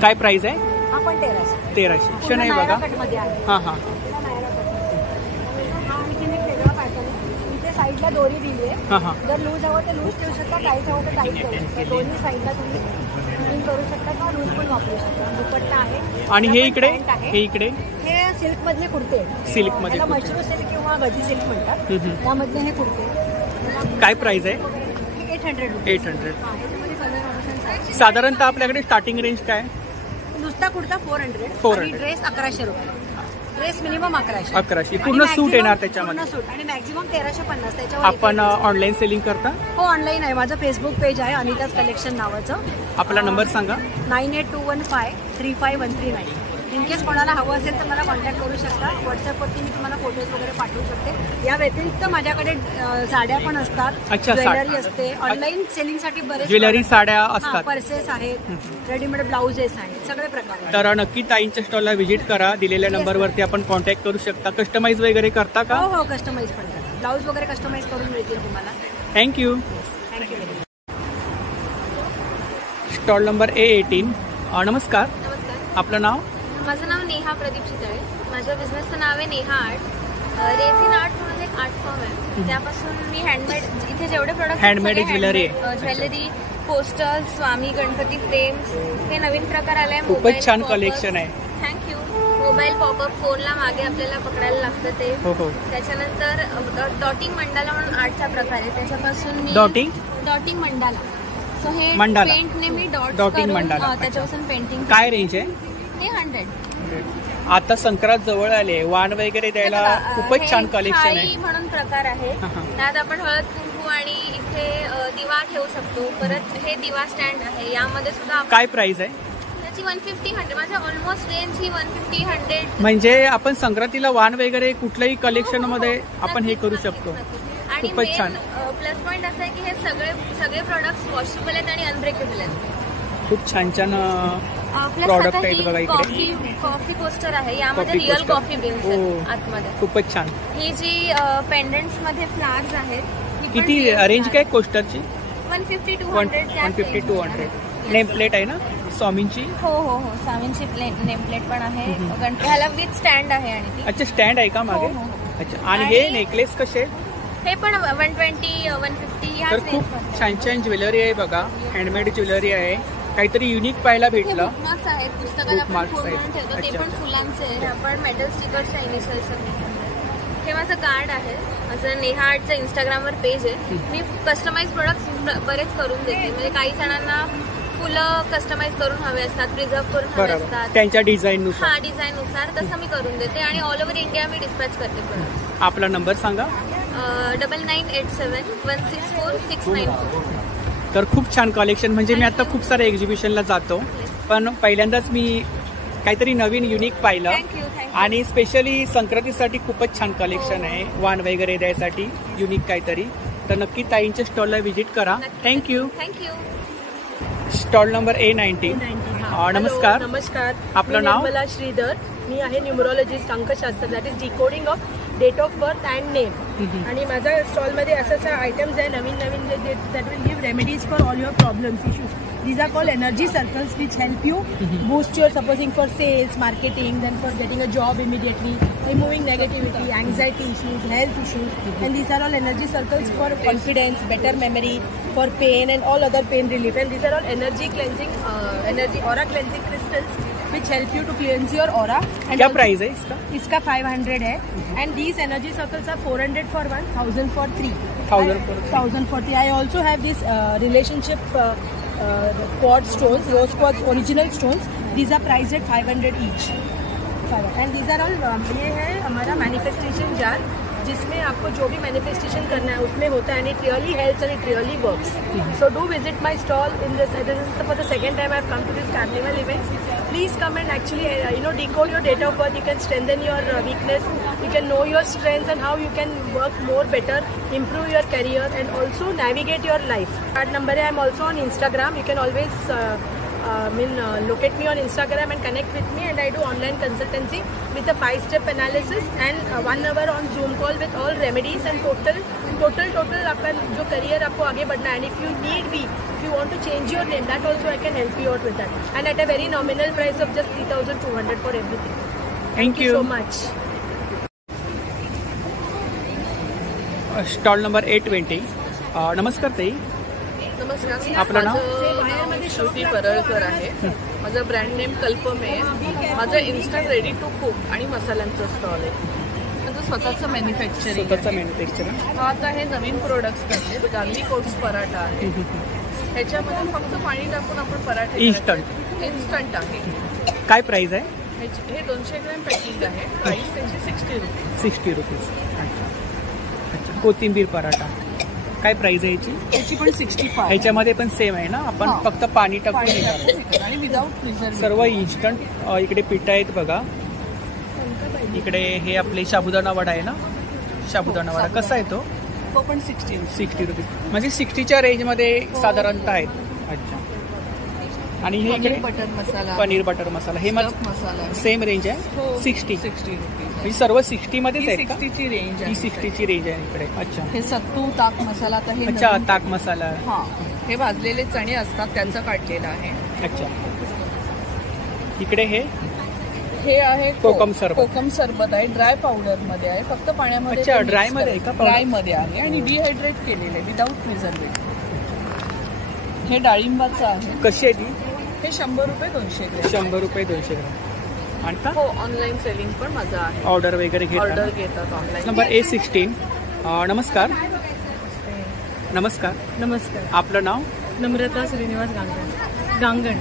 काय प्राइस आहे? हा पण 1300. 1300. क्षण आहे बघा. कट मध्ये आहे. हा हा. हा आणखी एक वेगळा पॅटर्न. इथे साईडला दोरी दिली आहे. हा हा. जर लूज हवं तर लूज ठेवू शकता, टाईट हवं तर टाईट करू शकता. दोन्ही साईडला तुम्ही फिटिंग करू शकता किंवा लूज पण वापरू शकता. दुपट्टा आहे. आणि हे इकडे? पॅन्ट आहे. हे इकडे हे सिल्क मधले कुर्ते आहेत. सिल्क मध्ये त्याला कुर्ते. मशरू सिल्क किंवा गजी सिल्क म्हणतात. त्यामधले हे कुर्ते. काय प्राइस आहे? 800 रुपये. 800. हा, ह्याच्यामध्ये कलर ऑप्शन्स आहेत. साधारणतः आपल्याकडे स्टार्टिंग रेंज काय? नुसता कुर्ता 400. 400. आणि ड्रेस 1100 रुपये. Dress minimum 1100. 1100. पूर्ण सूट येणार त्याच्यामध्ये. पूर्ण सूट आणि मॅक्झिमम 1350. त्याच्यावर आपण ऑनलाईन सेलिंग करता? हो ऑनलाईन आहे. माझं फेसबुक पेज आहे अनिताज कलेक्शन नावाचं. आपला नंबर सांगा. 9821535139. इनकेस कोणाला हवं असेल तर मला कॉन्टॅक्ट करू शकता. व्हॉट्सअपवरती मी तुम्हाला फोटोज वगैरे पाठवू शकते. या व्यतिरिक्त माझ्याकडे साड्या पण असतात. अच्छा, ज्वेलरी असते. ऑनलाईन सेलिंगसाठी बरेच ज्वेलरी साड्या असतात. पर्सेस आहेत, रेडीमेड ब्लाउजेस आहेत, सगळे प्रकार आहेत. तर नक्की ताईंच्या स्टॉलला व्हिजिट करा. दिलेल्या नंबरवरती आपण कॉन्टॅक्ट करू शकता. कस्टमाइज वगैरे करता का? हो हो कस्टमाइज पण करतात. ब्लाऊज वगैरे कस्टमाइज करून मिळतील तुम्हाला. Thank you. Thank you. Stall number A18. नमस्कार. नमस्कार. आपलं नाव? माझं नाव नेहा प्रदीप चितळे. माझ्या बिझनेसचं नाव आहे नेहा आर्ट. रेझिन आर्ट म्हणून एक आर्ट फॉर्म आहे. त्यापासून मी हँडमेड इथे जेवढे product Handmade jewellery jewellery, posters, Swami Ganpati frames हे नवीन प्रकार आले. खूपच छान कलेक्शन आहे. थँक्यू. मोबाईल पॉपअप फोनला मागे आपल्याला पकडायला लागतं ते. हो हो. त्याच्यानंतर डॉटिंग मंडाला म्हणून आर्टचा प्रकार आहे. त्याच्यापासून मी डॉटिंग मंडाला. सो हे मंडाला. पेंटने मी डॉटिंग मंडाला. त्याच्यापासून पेंटिंग. काय रेंज आहे? हे 100. आता संक्रांत जवळ आले, वाण वगैरे द्यायला खूपच छान कलेक्शन आहे. म्हणून प्रकार आहे. त्यात आपण हळद कुंकू आणि इथे दिवा ठेवू शकतो. परत हे दिवा स्टँड आहे. यामध्ये सुद्धा काय प्राइस आहे? त्याची 150-100. माझ्या ऑलमोस्ट रेंज ही 150-100. म्हणजे आपण संक्रांतीला वाण वगैरे कुठल्याही कलेक्शन मध्ये आपण हे करू शकतो. आणि खूपच छान. प्लस पॉइंट असं आहे की हे सगळे प्रोडक्ट्स वॉशेबल आहेत आणि अनब्रेकेबल आहेत. खूप छान छान प्रॉडक्ट आहेत बघा इकडे. कॉफी कोस्टर आहे. यामध्ये रिअल कॉफी बीन्स आहेत आतमध्ये. खूपच छान. ही जी पेंडंट्स मध्ये फ्लावर्स आहेत. किती रेंज काय कोस्टरची? 150-200. 150-200. नेम प्लेट आहे ना स्वामींची? हो हो हो. स्वामींची नेम प्लेट पण आहे. ह्याला विथ स्टँड आहे. आणि अच्छा स्टँड आहे का मागे? अच्छा. आणि हे नेकलेस कसे? हे पण 120-150. तर खूप छान छान ज्वेलरी आहे बघा. हँडमेड ज्वेलरी आहे. काहीतरी युनिक पाहायला भेटलं. बुकमार्क्स आहेत. पुस्तकात आपण फुल म्हणून ठेवतो. ते पण फुलांचे आहे. आपण मेटल स्टिकरच्या इनिशियल्स. हे माझं कार्ड आहे. माझं नेहा आर्टचं इंस्टाग्रामवर पेज आहे. मी कस्टमाइज प्रोडक्ट्स बरेच करून देते. म्हणजे काही जणांना फुलं कस्टमाइज करून हवे असतात, प्रिझर्व करून हवे असतात त्यांच्या डिझाईननुसार. हा डिझाईननुसार तसं मी करून देते. आणि ऑल ओव्हर इंडिया मी डिस्पॅच करते प्रोडक्ट. आपला नंबर सांगा. 9987-164-694. तर खूप छान कलेक्शन. म्हणजे मी आता खूप साऱ्या एक्झिबिशनला जातो, पण पहिल्यांदाच मी काहीतरी नवीन युनिक पाहिलं. आणि स्पेशली संक्रांतीसाठी खूपच छान कलेक्शन आहे. वाण वगैरे द्यायसाठी युनिक काहीतरी. तर नक्की ताईंच्या स्टॉलला व्हिजिट करा. थँक्यू. Stall number A19. नमस्कार. नमस्कार. आपलं नाव? मला श्रीधर. मी आहे न्यूमरोलॉजिस्ट, अंकशास्त्र. That is decoding of date of birth and name. आणि माझ्या स्टॉलमध्ये असं आयटम्स आहे नवीन that will give remedies for all your problems, issues. These are called energy circles which help you boost your, supposing for sales, marketing, then for getting a job immediately, removing negativity, anxiety issues, health issues. And these are all energy circles for confidence, better memory, for pain and all other pain relief. And these are all energy cleansing, aura cleansing crystals which help you to cleanse your aura. And क्या price है इसका? इसका 500 है. And these energy circles are 400 for 1, 1000 for 3. 1000 for 3. I also have this relationship quartz stones, rose quartz original stones. These are priced at 500 each. And these are all ये है हमारा manifestation जार, जिसमें आपको जो भी मैनिफेस्टेशन करना है उसमें होता है. And it really helps and it really works. So do visit my stall in this. For the second time I have come to this carnival events. please come and actually decode your date of birth. You can strengthen your weakness, you can know your strengths and how you can work more better, improve your career and also navigate your life. Card number I am also on Instagram. You can always locate me on Instagram and connect with me, and I do online consultancy with a 5-step analysis and 1 hour on Zoom call with all remedies and total आपका जो career आपको आगे बढ़ना है. And if you need me, if you want to change your name, that also I can help you out with that, and at a very nominal price of just 3,200 for everything. Thank you so much. Stall number 820. नमस्कार ताई. नमस्कार. आपलं नाव? माझं श्रुती परळकर आहे. माझं brand name कल्पमे आहे. माझं इन्स्टंट रेडी टू कुक आणि मसाल्यांचं स्टॉल आहे. माझं स्वतःचं मॅन्युफॅक्चरिंग. हा आता हे नवीन प्रोडक्ट्स आहेत. गार्लिक ओट्स पराठा आहे. ह्याच्यामध्ये फक्त पाणी टाकून आपण पराठे इन्स्टंट आहे. काय प्राइस आहे? हे 200 ग्रॅम पॅकिंग आहे. प्राइस त्याची 60 रुपीज. अच्छा. कोथिंबीर पराठा काय प्राइस आहे याची? त्याची पण 65. ह्याच्यामध्ये पण सेम आहे ना? आपण फक्त पाणी टाकून आणि विदाउट प्रिझर्वेटिव्ह. सर्व इन्स्टंट. इकडे पिठा आहेत बघा. इकडे हे आपले साबुदाणा वडा आहे ना? साबुदाणा वडा कसा आहे तो? तो पण 60 रुपीज. म्हणजे 60च्या रेंजमध्ये साधारणतः आहेत. अच्छा. आणि हे इकडे पनीर बटर मसाला हे मसाला सेम रेंज आहे. 60 रुपीज. सर्व 60 मध्येच आहेत का? 60ची रेंज आहे. 60ची रेंज आहे इकडे. अच्छा. हे सत्तू ताक मसाला. तर हे अच्छा ताक मसाला. हा हे भाजलेले चणे असतात त्यांचं काढलेलं आहे. अच्छा. इकडे हे आहे कोकम सरबत आहे. ड्राय पावडर मध्ये आहे. फक्त पाण्यामध्ये. अच्छा ड्राय मध्ये आहे का? ड्राय मध्ये आहे आणि डिहायड्रेट केलेलं आहे विदाउट प्रिझर्वेटिव्ह. हे डाळिंबाचं आहे. कशी आहे ती? हे 100 रुपये 200 ग्रॅम. 100 रुपये 200 ग्रॅम. आणि हो ऑनलाईन सेलिंग पण माझं आहे. ऑर्डर वगैरे घेतात ऑनलाईन. Number A16. नमस्कार. आपलं नाव? नम्रता श्रीनिवास गांगण.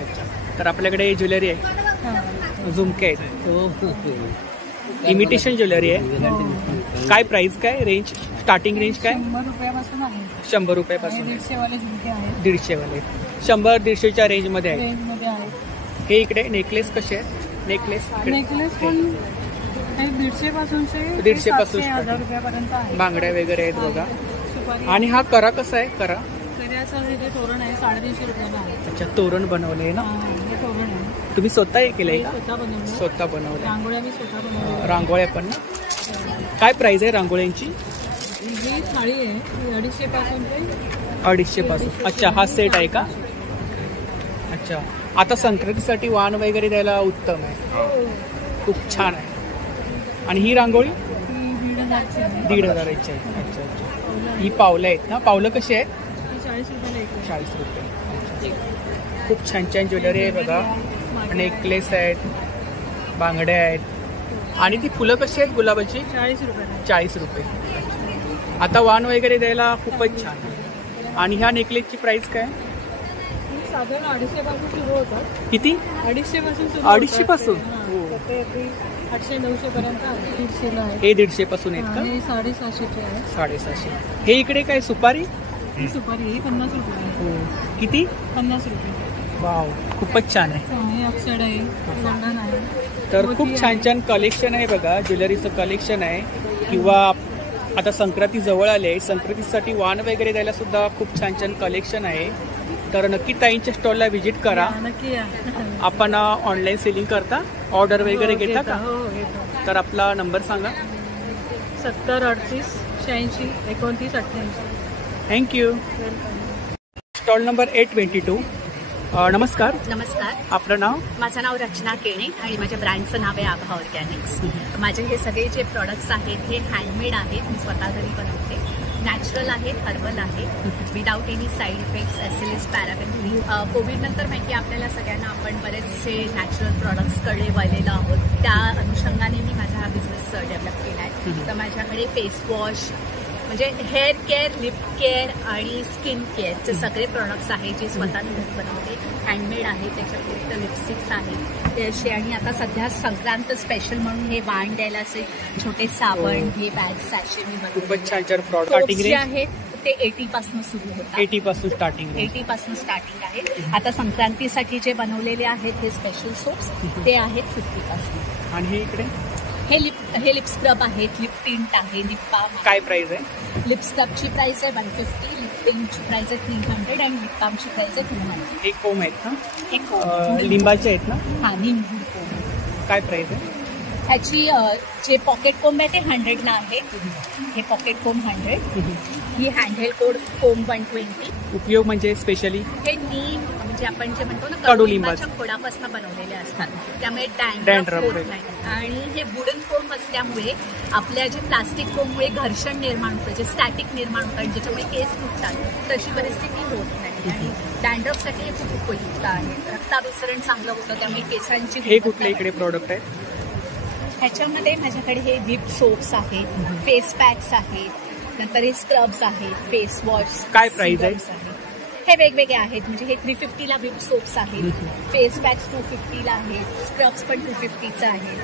अच्छा. तर आपल्याकडे ज्वेलरी आहे. झुमके आहेत. इमिटेशन ज्वेलरी आहे. काय प्राइस काय रेंज? स्टार्टिंग रेंज काय? 100 रुपयापासून आहे. 100 रुपयापासून. 150 वाले झुमके आहेत. 150 वाले. 100-150च्या रेंजमध्ये आहे. हे इकडे नेकलेस कसे आहेत? नेकलेस पण 150 पासून 1000 रुपयापर्यंत आहे. बांगड्या वगैरे आहेत बघा. आणि हा करा कसा आहे? करा तोरण आहे 350 रुपयाला आहे. अच्छा तोरण बनवलंय ना? हे तोरण आहे. तुम्ही स्वतः हे केलंय का? स्वतः बनवलं. रांगोळ्या मी स्वतः बनवल्या. रांगोळ्या पण ना? काय प्राइस आहे रांगोळ्यांची? ही थाळी आहे 250 पासून ते 250 पासून. अच्छा हा सेट आहे का? अच्छा. आता संक्रांतीसाठी वाण वगैरे द्यायला उत्तम आहे. खूप छान आहे. आणि ही रांगोळी 1,500ची आहे. अच्छा अच्छा. ही पावलं आहेत ना? पावलं कशी आहेत? 40 रुपये. खूप छान ज्वेलरी आहे बघा. नेकलेस आहेत, बांगड्या आहेत. आणि ती फुलं कशी आहेत गुलाबाची? 40 रुपये. आता वाण वगैरे द्यायला खूपच छान. आणि ह्या नेकलेसची प्राइस काय? साधारण 250 पासून सुरू होतात. किती? 250 पासून. 800-900 पर्यंत 150 आहे. हे 150 पासून आहेत का? 750 आहे. 750. हे इकडे काय सुपारी? सुपारी 50 रुपये. किती? 50 रुपये. वाव खूपच छान आहे. हे अक्षड आहे, गोल्डन आहे. तर खूप छान कलेक्शन आहे बघा. ज्वेलरीचं कलेक्शन आहे. किंवा आता संक्रांती जवळ आली आहे. संक्रांतीसाठी वाण वगैरे द्यायला सुद्धा खूप छान कलेक्शन आहे. तर नक्की ताईंच्या स्टॉलला व्हिजिट करा. नक्की या. आपण ऑनलाईन सेलिंग करता? ऑर्डर वगैरे घेता का? हो घेतो. तर आपला नंबर सांगा. 70 38 86 29 88. थँक्यू. Stall number 822. नमस्कार. आपलं नाव? माझं नाव रचना केणे आणि माझ्या ब्रँडचं नाव आहे आभा ऑर्गॅनिक्स. माझे हे सगळे जे प्रोडक्ट्स आहेत हे हँडमेड आहेत. मी स्वतः घरी बनवते. नॅचरल आहेत, हर्बल आहेत, without any side effects, SLS, paraben free. कोविडनंतर माहिती आपल्याला सगळ्यांना आपण बरेचसे नॅचरल प्रॉडक्ट्सकडे वळलेलो आहोत. त्या अनुषंगाने मी माझा हा बिझनेस डेव्हलप केला आहे. तर माझ्याकडे फेस वॉश म्हणजे हेअर केअर, लिप केअर आणि स्किन केअरचे सगळे प्रॉडक्ट्स आहेत जे स्वतः मी घरी बनवते. हँडमेड आहे. त्याच्या व्यतिरिक्त लिपस्टिक्स आहेत ते असे. आणि आता सध्या संक्रांत स्पेशल म्हणून हे वाण द्यायला असे छोटे साबण, हे बॅग, सॅशे मी बनवते. खूपच छान प्रॉडक्ट आहेत. ते 80 पासून सुरू होतात. 80 पासून स्टार्टिंग. 80 पासून स्टार्टिंग आहे. आता संक्रांतीसाठी जे बनवलेले आहेत हे स्पेशल सोप्स ते आहेत 50 पासून. आणि हे इकडे हे लिप स्क्रब आहेत, लिप टिंट आहे, लिप बाम. काय प्राइस आहे? लिप स्क्रबची प्राइस आहे 150, लिप टिंटची प्राइस आहे 300 आणि लिप बामची प्राइस आहे 200. हे कोम आहेत ना? हे कोम लिंबाचे आहेत ना? हा, निंबू कोम. काय प्राइस आहे? ह्याची जे पॉकेट कोंब आहे ते 100ला आहे. हे पॉकेट कोंब 100. ही हँडहेल्ड कोंब 120. उपयोग म्हणजे स्पेशली हे नीम म्हणजे आपण जे म्हणतो ना कडुलिंबाच्या खोडापासून बनवलेले असतात, त्यामुळे डॅन्ड्रफ होत नाही. आणि हे वुडन कोंब असल्यामुळे आपल्या जे प्लास्टिक कोंबमुळे घर्षण निर्माण होतं, जे स्टॅटिक निर्माण होतात, ज्याच्यामुळे केस तुटतात, तशी परिस्थिती होत नाही. आणि डॅन्ड्रफसाठी हे खूप उपयुक्त आहे. रक्ताभिसरण चांगलं होतं, त्यामुळे केसांची. हे कुठले इकडे प्रोडक्ट आहेत? ह्याच्यामध्ये माझ्याकडे हे व्हिप सोप्स आहेत, फेस पॅक्स आहेत, नंतर हे स्क्रब्स आहेत, फेस वॉश. काय प्राइस आहे? हे वेगवेगळे आहेत. म्हणजे हे 350ला व्हिप सोप्स आहेत, फेस पॅक्स 250ला आहेत, स्क्रब्स पण 250चं आहेत.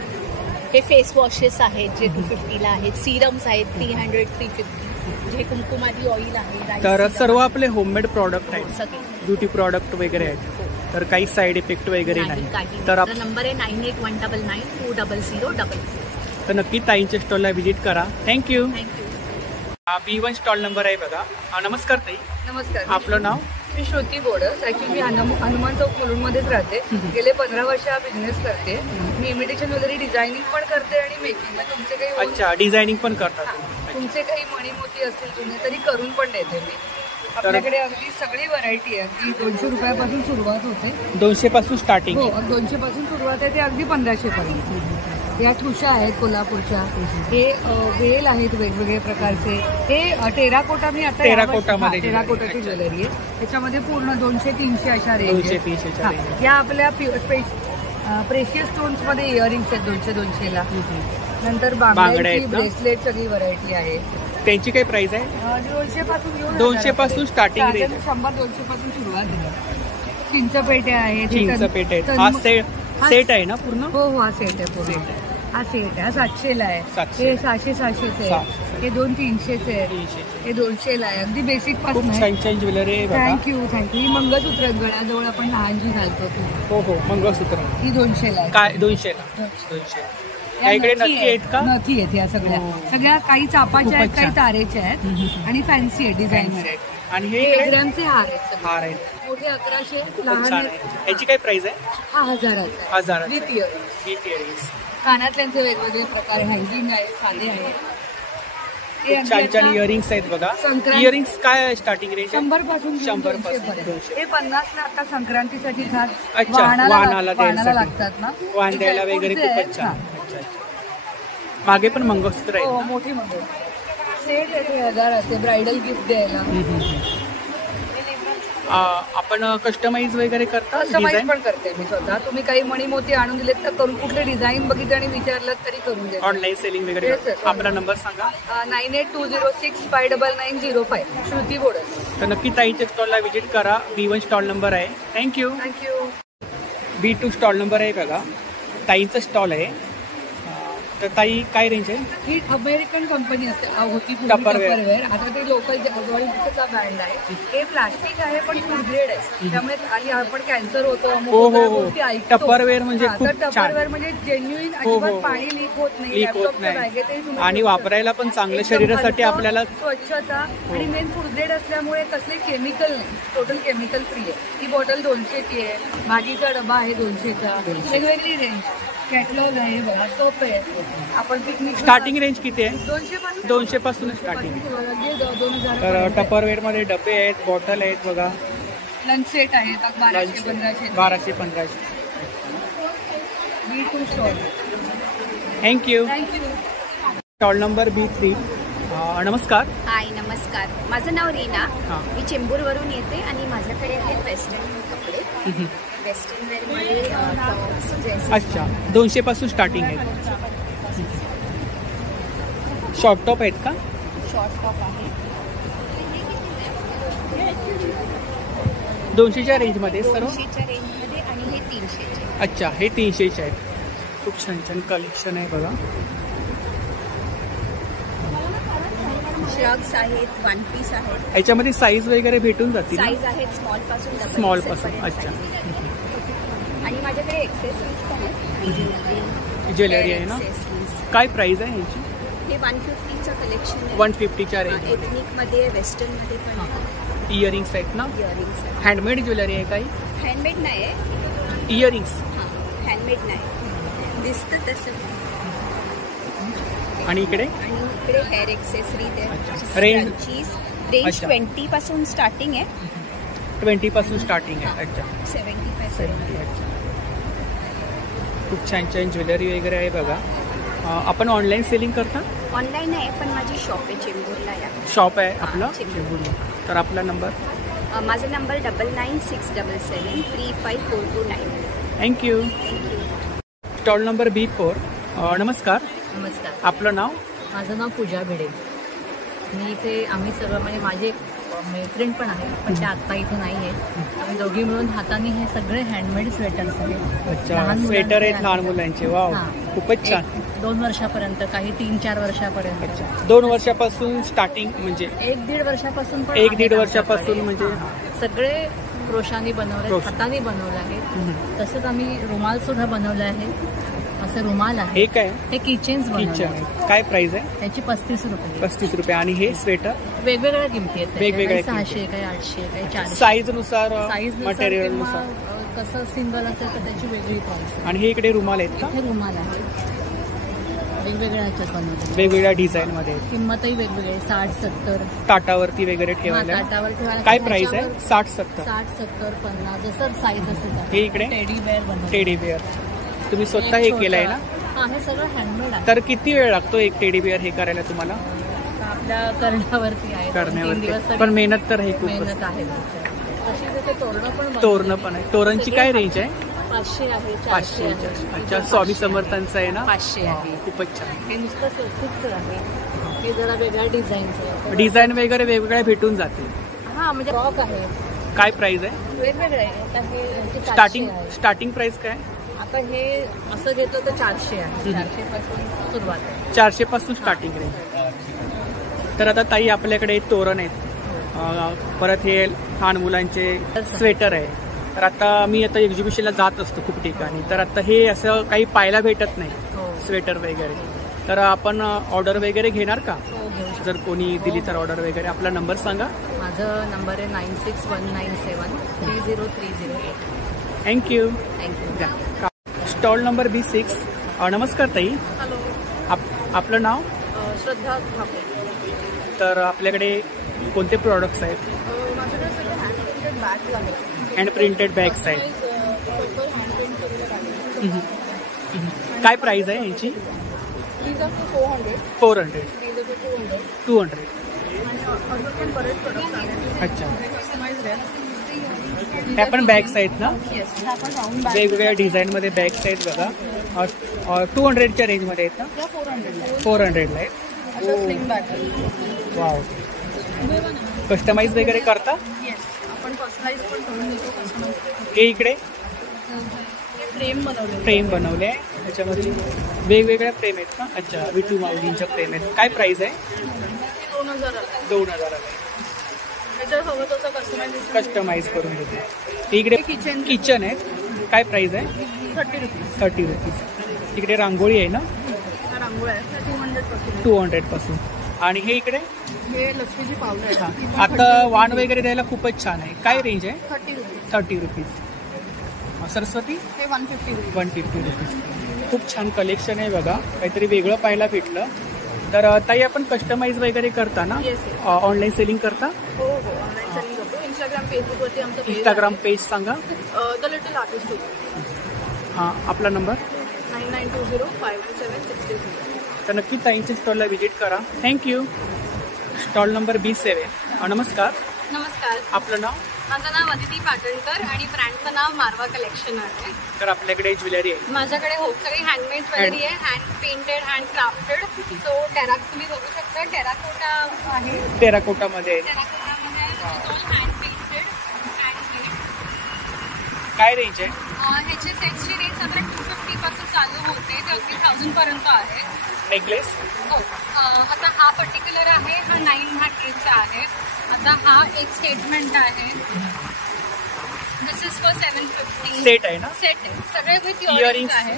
हे फेस वॉशेस आहेत जे 250ला आहेत, सिरम्स आहेत 300, 350. हे कुंकुमादी ऑइल आहे. तर सर्व आपले होममेड प्रॉडक्ट आहेत, सगळे ब्युटी प्रॉडक्ट वगैरे आहेत. तर काही साईड इफेक्ट वगैरे नाही. तर नंबर आहे 9819920000. तर नक्की ताईंच्या स्टॉलला व्हिजिट करा. थँक्यू. B1 स्टॉल नंबर आहे बघा. नमस्कार ताई. नमस्कार. आपलं नाव? मी श्रुती बोडस. ऍक्च्युली मी हनुमान चौक मुलुंडमध्येच राहते. गेले 15 वर्ष हा बिझनेस करते. मी इमिटेशन ज्वेलरी डिझायनिंग पण करते आणि मेकिंग. तुमचे काही अच्छा, डिझायनिंग पण करतात. तुमचे काही मणिमोती असतील जुने तरी करून पण देते मी. आपल्याकडे अगदी सगळी व्हरायटी आहे. ती 200 रुपयापासून सुरुवात होते. 200 पासून स्टार्टिंग? हो, 200 पासून सुरुवात आहे ते अगदी 1500 पर्यंत. या ठुशा आहेत कोल्हापूरच्या. हे वेल आहेत वेगवेगळ्या प्रकारचे. हे टेराकोटा मी आता टेराकोटाची ज्वेलरी आहे. त्याच्यामध्ये पूर्ण 200-300 अशा रेंज. या आपल्या प्रेशियस स्टोन्स मध्ये इयरिंग्स आहेत 200-200ला. नंतर बांगड्याची ब्रेसलेट सगळी व्हरायटी आहे. त्यांची काय प्राइस आहे? 200 पासून 200 पासून स्टार्टिंग रेंज. 100-200 पासून सुरुवात आहे. चिंचपेट्या आहेत. चिंचपेट्या हा सेट आहे ना पूर्ण? हो, हा सेट आहे पूर्ण. हा सेट आहे. हा 700ला आहे. हे 600-700चे आहे. हे 200-300चे आहे. हे 200ला आहे. अगदी बेसिक पासून छान ज्वेलरी. थँक्यू. ही मंगळसूत्र गळ्याजवळ आपण लहानजी घालतो. हो हो, मंगळसूत्र. ही 200ला आहे. काय 200ला? इकडे नक्की आहेत का? नक्की आहेत या सगळ्या. काही चापाच्या आहेत, काही तारेच्या आहेत आणि फॅन्सी आहे डिझाईन. आणि हे 1 ग्रॅमचे हार आहेत. मोठे 1100, लहान. याची काय प्राइस आहे? हा 1000 विथ इयरिंग्स. कानातल्यांचे वेगवेगळे प्रकार. हँगिंग आहे, साधे आहे. छान छान इयरिंग्स आहेत बघा. इयरिंग्स काय स्टार्टिंग रेंज? 100 पासून 100 पासून. हे 50ला आता संक्रांतीसाठी खास वाहनाला लागतात ना, वाहन द्यायला वगैरे खूपच छान. मागे पण मंगळसूत्र आहे. मोठी मंगळसूत्र सेट आहे. 1000 ब्रायडल गिफ्ट द्यायला. आपण कस्टमाइज वगैरे करता? कस्टमाइज पण करते मी स्वतः. तुम्ही काही मणिमोती आणून दिलेत तर करून, कुठले डिझाईन बघितले आणि विचारलं तरी करून देते. ऑनलाईन सेलिंग वगैरे. आपला नंबर सांगा. 9820659905. श्रुती बोडस. तर नक्की ताईच्या स्टॉलला व्हिजिट करा. B1 स्टॉल नंबर आहे. थँक्यू. B2 स्टॉल नंबर आहे बघा. ताईंचा स्टॉल आहे. तर ताई काय रेंज आहे? ही अमेरिकन कंपनी असते होती टपरवेअर. आता ते लोकल जवळचा ब्रँड आहे. हे प्लास्टिक आहे पण फूड ग्रेड आहे. त्यामुळे आणि आपण कॅन्सर होतो टपरवेअर म्हणजे टपरवेअर म्हणजे जेन्युइन. अजिबात पाणी लीक होत नाही. आणि वापरायला पण चांगलं शरीरासाठी. आपल्याला स्वच्छता आणि मेन फूड ग्रेड असल्यामुळे कसले केमिकल नाही. टोटल केमिकल फ्री आहे. ही बॉटल 200ची आहे. भाजीचा डबा आहे 200चा. वेगवेगळी रेंज. कॅटलॉग आहे बघा. टोप आहे. आपण पिकनिक. स्टार्टिंग रेंज किती आहे? 200 पासून स्टार्टिंग. तर टपरवेअर मध्ये डबे आहेत, बॉटल आहेत बघा. लंच सेट आहेत 1200-1500. B2 stall. Thank you. Stall number B3. नमस्कार. हाय, नमस्कार. माझं नाव रीना. मी चेंबूरवरून येते आणि माझ्याकडे आहेत वेस्टर्न कपडे. वेस्टर्न वेअरमध्ये. अच्छा, 200 पासून स्टार्टिंग आहे. शॉर्ट टॉप आहेत का? शॉर्ट टॉप आहे. 200च्या रेंजमध्ये सर्व. 200च्या रेंजमध्ये आणि हे 300चे. अच्छा, हे 300चे आहेत. खूप छान छान कलेक्शन आहे बघा. श्रग्स आहेत, वन पीस आहेत. याच्यामध्ये साईज वगैरे भेटून जातील? साईज आहेत स्मॉल पासून डबल स्मॉल एक्सेल पासून. पर्यंत अच्छा. आहेत. आणि माझ्याकडे एक्सेसरीज पण आहेत. ज्वेलरी आहे ना? काय प्राइस आहे ह्याची? हे 150चं कलेक्शन आहे. 150च्या रेंज. एथनिकमध्ये, वेस्टर्नमध्ये पण आहे. इयरिंग्स आहेत ना? इयरिंग्स आहेत. हँडमेड ज्वेलरी आहे काही? हँडमेड नाही आहे. इयरिंग्स हँडमेड नाही, दिसतं तसं. आणि इकडे हेअर एक्सेसरी रेंज? रेंज 20 पासून स्टार्टिंग आहे. 20 पासून स्टार्टिंग आहे. अच्छा. 70. खूप छान छान ज्वेलरी वगैरे आहे बघा. आपण ऑनलाईन सेलिंग करता? ऑनलाईन आहे, पण माझी शॉप आहे चेंबूरला. शॉप आहे आपलं चेंबूरला. तर आपला नंबर? माझा number 9967735429. Thank you. Stall number B4. नमस्कार. नमस्कार. आपलं नाव? माझं नाव पूजा भिडे. मी इथे आम्ही सगळं म्हणजे माझे मैत्रीण पण आहे, पण त्या आत्ता इथे नाही आहेत. आम्ही दोघी मिळून हाताने हे सगळे हँडमेड स्वेटर्स आहेत. अच्छा. स्वेटर आहेत लहान मुलांचे. वाव, खूपच छान. 2 वर्षापर्यंत, काही 3-4 वर्षापर्यंत. 2 वर्षापासून स्टार्टिंग म्हणजे 1-1.5 वर्षापासून पण 1-1.5 वर्षापासून म्हणजे सगळे क्रोशाने बनवले, हाताने बनवले आहेत. तसंच आम्ही रुमाल सुद्धा बनवले आहे. असं रुमाल आहे. हे काय? हे किचन्स किचन. काय प्राइस आहे? त्याची 35 रुपये. 35 रुपये. आणि हे स्वेटर? वेगवेगळ्या किमती आहेत. वेगवेगळ्या 600, काही 800, काही 400. साईज नुसार, मटेरियल किंवा नुसार. कसं सिंगल असेल तर त्याची वेगळी प्राइस. आणि हे इकडे रुमाल आहेत का? हे रुमाल आहे वेगवेगळ्या ह्याच्यात बनवले, वेगवेगळ्या डिझाईन मध्ये. किंमतही वेगवेगळी, 60-70. ताटावरती वगैरे ठेवायला. ताटावर ठेवायला काय प्राइस आहे? 60-70. 60-70, 50 जसं साईज असेल. हे इकडे टेडी बेअर बनवलं. टेडी बेअर तुम्ही स्वतः हे केलंय ना? हा, हे सगळं हँडमेड आहे. तर किती वेळ लागतो एक टेडी बेअर हे करायला तुम्हाला? आपल्या करण्यावरती आहे. 2-3 दिवस पण मेहनत तर आहे खूप. मेहनत आहे. तशी तिथे तोरणं पण आहे. तोरणची काय रेंज आहे? 500 आहे. 500. अच्छा. स्वामी समर्थांचं आहे ना? 500 आहे. खूपच छान. हे नुसतं स्वस्तिकच आहे. हे जरा वेगळ्या डिझाईनचं आहे. डिझाईन वगैरे वेगवेगळ्या भेटून जाते. हा, म्हणजे फ्रॉक आहे. काय प्राइस आहे? वेगवेगळं आहे. आता हे स्टार्टिंग प्राइस काय? आता हे असं घेतलं तर 400 आहे. 400 पासून सुरुवात आहे. 400 पासून स्टार्टिंग रेंज. तर आता ताई आपल्याकडे तोरण आहेत, परत हे लहान मुलांचे स्वेटर आहे. तर आता मी एक्झिबिशनला जात असतो खूप ठिकाणी, तर आता हे असं काही पाहायला भेटत नाही स्वेटर वगैरे. तर आपण ऑर्डर वगैरे घेणार का? जर कोणी दिली तर ऑर्डर वगैरे. आपला नंबर सांगा. माझा नंबर आहे 9619730308. Thank you. Thank you. Stall number B6. नमस्कार ताई. हॅलो. आपलं नाव? श्रद्धा ठाकूर. तर आपल्याकडे कोणते प्रोडक्ट्स आहेत? माझ्याकडे सगळे हँड प्रिंटेड बॅग्स आहेत. हँड प्रिंटेड बॅग्स आहेत. काय प्राइस आहे यांची? These are for 400. 400. These are for 200. 200. अजून पण बरेच प्रोडक्ट्स आहेत. अच्छा. कस्टमाइज्ड आहेत. ह्या पण बॅग्स आहेत ना? येस, ह्या पण राऊंड बॅग. वेगवेगळ्या डिझाईन मध्ये बॅग्स आहेत बघा. 200च्या रेंज मध्ये आहेत ना? या 400 400ला आहेत. अशा स्लिंग बॅग. वाव. कस्टमाइज वगैरे करता? येस, आपण पर्सनलाइज पण करून देतो. कस्टमाइज. हे इकडे फ्रेम बनवले. फ्रेम बनवले आहे. त्याच्यामध्ये वेगवेगळ्या फ्रेम आहेत ना? अच्छा. विठू माऊलींच्या फ्रेम आहेत. काय प्राइस आहे? 2000. 2000. त्याच्यात हवं तसं कस्टमाइज करून देतो. इकडे किचन आहे. काय प्राइस आहे? 30 रुपीज. 30 रुपीज. इकडे रांगोळी आहे ना? रांगोळी आहे 200 200 पासून. आणि हे इकडे हे लक्ष्मीची पावलं आहे. आता वाण वगैरे द्यायला खूपच छान आहे. काय रेंज आहे? 30 रुपीज. 30 रुपीज. सरस्वती? हे 150 रुपीज. 150 रुपीज. खूप छान कलेक्शन आहे बघा. काहीतरी वेगळं पाहायला भेटलं. तर ताई आपण कस्टमाइज वगैरे करता ना? ऑनलाईन सेलिंग करता? हो, ऑनलाईन सेलिंग करतो. इंस्टाग्राम, फेसबुकवरती आमचं पेज. इंस्टाग्राम पेज सांगा. The little artist. हां, आपला नंबर? 9920517630. तर नक्की ताईंच्या स्टॉलला व्हिजिट करा. थँक्यू. Stall number B7. नमस्कार. नमस्कार. आपलं नाव? माझं नाव अदिती पाटणकर आणि ब्रँडचं नाव मारवा कलेक्शन आहे. तर आपल्याकडे ज्वेलरी आहे? माझ्याकडे हो, सगळी हँडमेड ज्वेलरी आहे. Hand painted, hand crafted. So तुम्ही बघू शकता टेराकोटा आहे. टेराकोटामध्ये टेराकोटामध्ये हँड पेंटेड, हँडमेड. काय रेंज आहे? ह्याचे सेट्सची रेंज साधारण 250 पासून चालू होते ते अगदी 1000 पर्यंत आहे. नेकलेस. हो, आता हा पर्टिक्युलर आहे, हा 900चा आहे. आता हा एक स्टेटमेंट आहे, दिस इज फॉर 750. सेट आहे ना? सेट आहे, सगळे विथ Earrings. इयरिंग्स आहे.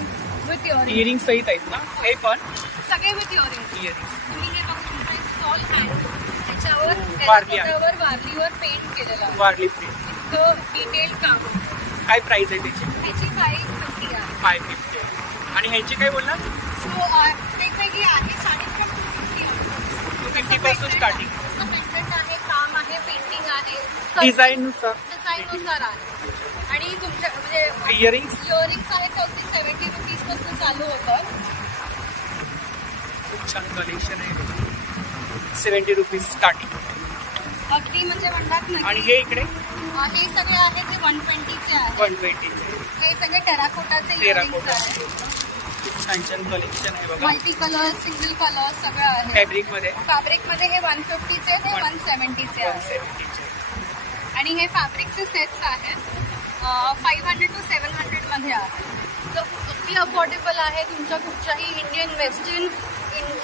विथ इयरिंग, इयरिंग सहित आहेत ना हे पण? सगळे विथ इयरिंग. तुम्ही हे बघू शकता, स्टॉल हँड, त्याच्यावर वारली वारलीवर पेंट केलेलं आहे. वारली प्रिंट. इतकं डिटेल काम. काय प्राइस आहे त्याची? त्याची 550 आहे. 550. आणि ह्याची काय बोलला? सो वेगवेगळी आहे, साडीच्या 250 पासून स्टार्टिंग. पेंटंट आहे, काम आहे, पेंटिंग आहे, डिझाईन नुसार आहे. आणि तुमच्या म्हणजे इयरिंग्स आहेत ते अगदी 70 रुपीज पासून चालू होतं. खूप छान कलेक्शन आहे. 70 रुपीज स्टार्टिंग. अगदी म्हणजे म्हणतात ना. आणि हे इकडे हे सगळे आहेत ते 120चे आहेत. 120. हे सगळे टेराकोटाचे इयरिंग्स आहेत. खूप छान छान कलेक्शन आहे बघा. मल्टी कलर, सिंगल कलर सगळं आहे. फॅब्रिक मध्ये हे 150चे, हे 170चे आहेत. आणि हे फॅब्रिकचे सेट्स आहेत, 500 to 700 मध्ये आहेत. तर अगदी अफोर्डेबल आहे. तुमच्या कुठच्याही इंडियन, वेस्टर्न,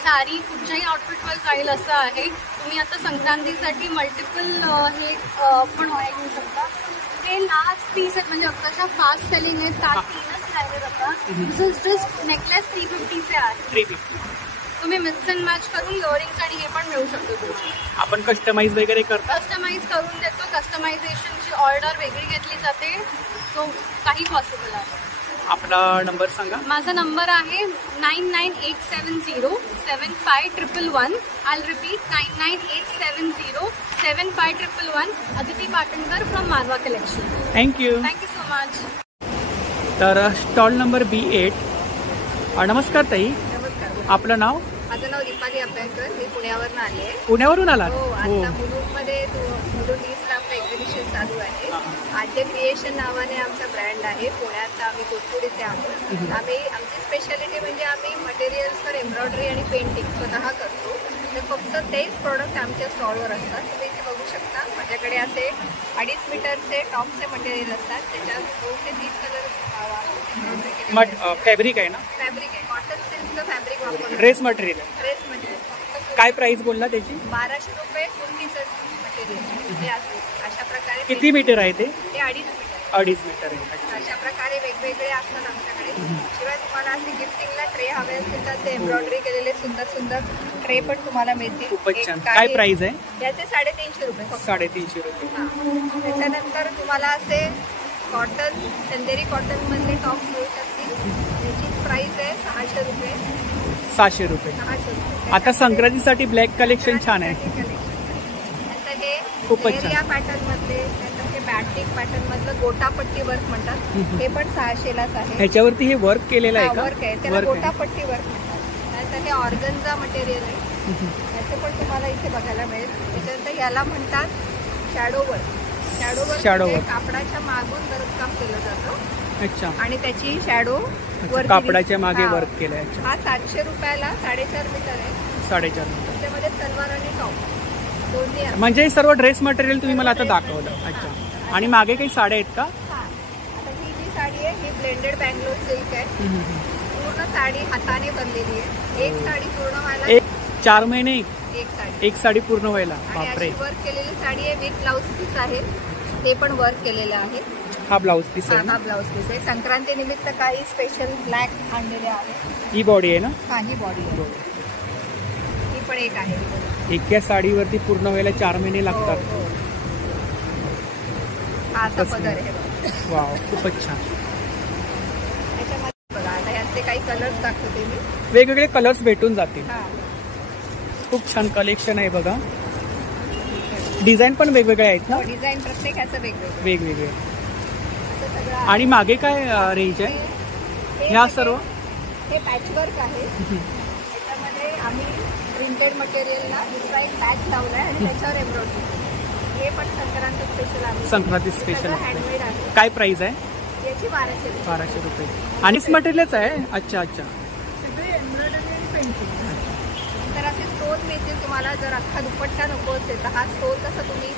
साडी कुठच्याही आउटफिटवर जाईल असं आहे. तुम्ही आता संक्रांतीसाठी मल्टिपल हे पण घेऊ शकता. हे लास्ट पीस आहेत, म्हणजे अक्षरशः फास्ट सेलिंग आहे. 3च राहिले आता. दिस इज जस्ट नेकलेस 350चे आहे. 350. तुम्ही मिक्स अँड मॅच करून इयरिंग्स आणि हे पण मिळू शकतो तुम्हाला. आपण कस्टमाइज वगैरे करतो. कस्टमाइज करून देतो. कस्टमायझेशनची ऑर्डर वेगळी घेतली जाते. तो काही पॉसिबल आहे. आपला नंबर सांगा. माझा नंबर आहे 9987075111. I repeat 9987075111. Aditi Patankar from Marwa collection. Thank you. Thank you so much. तर स्टॉल नंबर B8. नमस्कार ताई. नमस्कार. आपलं नाव? माझं नाव दीपाली अभ्यंकर. मी पुण्यावरून आले. पुण्यावरून आला? हो. आता मुलुंडमध्ये मुलुंड ईस्टला आपलं एक्झिबिशन चालू आहे. आद्य क्रिएशन नावाने आमचा ब्रँड आहे. पुण्यात आम्ही कोथरुडीचे आहोत. आमची स्पेशालिटी म्हणजे आम्ही मटेरियल्सवर एम्ब्रॉयडरी आणि पेंटिंग स्वतः करतो. तर फक्त तेच प्रोडक्ट आमच्या स्टॉलवर असतात. तुम्ही इथे बघू शकता, माझ्याकडे असे 2.5 मीटरचे टॉपचे मटेरियल असतात. त्याच्यात 2 ते 3 कलर फॅब्रिक आहे ना? फॅब्रिक आहे, कॉटन सिल्कचं फॅब्रिक वापरतो. Dress material. Dress material. काय प्राइस बोलला त्याची? 1200 रुपये फुल पीसच मटेरियल हे असते. अशा प्रकारे. किती मीटर आहे ते? 2.5 मीटर. 2.5 मीटर आहे. अशा प्रकारे वेगवेगळे असतात आमच्याकडे. शिवाय तुम्हाला असे गिफ्टिंगला ट्रे हवे असतील तर ते एम्ब्रॉयडरी केलेले सुंदर सुंदर ट्रे पण तुम्हाला मिळतील. खूपच छान. काय प्राइस आहे याचे? 350 रुपये. 350 रुपये. त्याच्यानंतर तुम्हाला असे कॉटन, चंदेरी कॉटन मधले टॉप मिळू शकतील. याची प्राइस आहे 600 रुपये. 600 रुपये. 600 रुपये. आता संक्रांतीसाठी ब्लॅक कलेक्शन छान आहे. नंतर हे खूपच छान. एरिया पॅटर्न मधले, नंतर हे बॅटिक पॅटर्न मधलं गोटापट्टी वर्क म्हणतात. हे पण 600लाच आहे. ह्याच्यावरती हे वर्क केलेलं आहे का? वर्क आहे, त्याला गोटापट्टी वर्क म्हणतात. नंतर हे ऑर्गनचा मटेरियल आहे. याचे पण तुम्हाला इथे बघायला मिळेल. त्याच्यानंतर याला म्हणतात शॅडो वर्क. शॅडो वर्क कापडाच्या मागून भरतकाम केलं जातं. अच्छा. आणि त्याची शॅडो वर्क कापडाच्या मागे वर्क केलं आहे. हा 700 रुपयाला 4.5 मीटर आहे. 4.5 मीटर. त्याच्यामध्ये सलवार आणि टॉप दोन्ही आहे. म्हणजे सर्व ड्रेस मटेरियल तुम्ही मला आता दाखवलं. अच्छा. आणि मागे काही साड्या आहेत का? आता ही जी साडी आहे ही ब्लेंडेड बँगलोर सिल्क आहे. पूर्ण साडी हाताने बनलेली आहे. एक साडी पूर्ण व्हायला 4 महिने एक साडी पूर्ण व्हायला. आणि बापरे. अशी वर्क केलेली साडी आहे. विथ ब्लाउज पीस आहे. ते पण वर्क केलेलं आहे. हा ब्लाउज पीस आहे. हा ब्लाउज पीस आहे. संक्रांती निमित्त काही स्पेशल ब्लॅक आणलेले आहे. ही बॉडी आहे ना? हा, ही बॉडी आहे. ही पण एक आहे. एका साडीवरती पूर्ण व्हायला 4 महिने लागतात. हा असा पदर आहे. वाव, खूपच छान. त्याच्यामध्ये बघा, आता याचे काही कलर्स दाखवते मी. वेगवेगळे कलर्स भेटून जातील. हा, खूप छान कलेक्शन आहे बघा. डिझाईन पण वेगवेगळे आहेत ना? डिझाईन प्रत्येकाचं वेगवेगळे. आणि मागे काय रेंज आहे? ह्या सर्व हे पॅचवर्क आहे. त्याच्यामध्ये आम्ही प्रिंटेड मटेरियलला दुसरा एक पॅच लावलाय आणि त्याच्यावर एम्ब्रॉयडरी. हे पण संक्रांत स्पेशल आहे. संक्रांती स्पेशल हँडमेड आहे. काय प्राइस आहे? याची 1200 रुपये. आणि मटेरियलच आहे? अच्छा अच्छा. तर असे स्टोन मिळतील तुम्हाला. जर अख्खा दुपट्टा नको असेल तर हा स्टोन कसा तुम्ही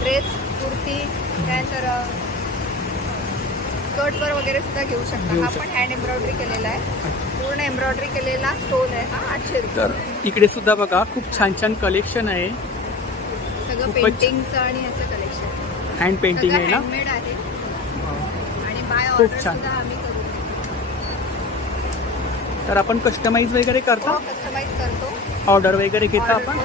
ड्रेस, कुर्ती, त्यानंतर स्कर्टवर वगैरे सुद्धा घेऊ शकता. हा पण हँड एम्ब्रॉयडरी केलेला आहे, पूर्ण एम्ब्रॉयडरी केलेला स्टोन आहे हा. 800 रुपये. तर इकडे सुद्धा बघा खूप छान छान कलेक्शन आहे. सगळं पेंटिंगचं आणि ह्याचं कलेक्शन, हँड पेंटिंग आहे ना, हँडमेड आहे आणि बाय खूप ऑर्डर छान. सुद्धा आम्ही करू. तर आपण कस्टमाइज वगैरे करता, कस्टमाइज करतो, ऑर्डर वगैरे घेता आपण.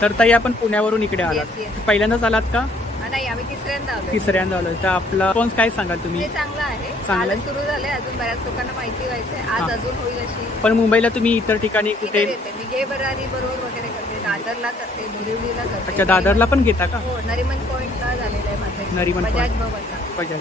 तर ताई आपण पुण्यावरून इकडे आलात, पहिल्यांदाच आलात का? नाही, आम्ही तिसऱ्यांदा आलो. तिसऱ्यांदा आलोय. तर आपला रिस्पॉन्स काय सांगाल तुम्ही? चांगला आहे, चांगलं आहे. सुरू झालंय, अजून बऱ्याच लोकांना माहिती व्हायचंय, आज अजून होईल अशी. पण मुंबईला तुम्ही इतर ठिकाणी कुठे? मी घे बरारी बरोबर वगैरे करते, दादरला करते, बोरिवलीला करते. अच्छा, दादरला पण घेता का? हो, नरिमन पॉइंटला झालेलं आहे माझं. नरिमन बजाज पॉइंट. भवनला. बजाज.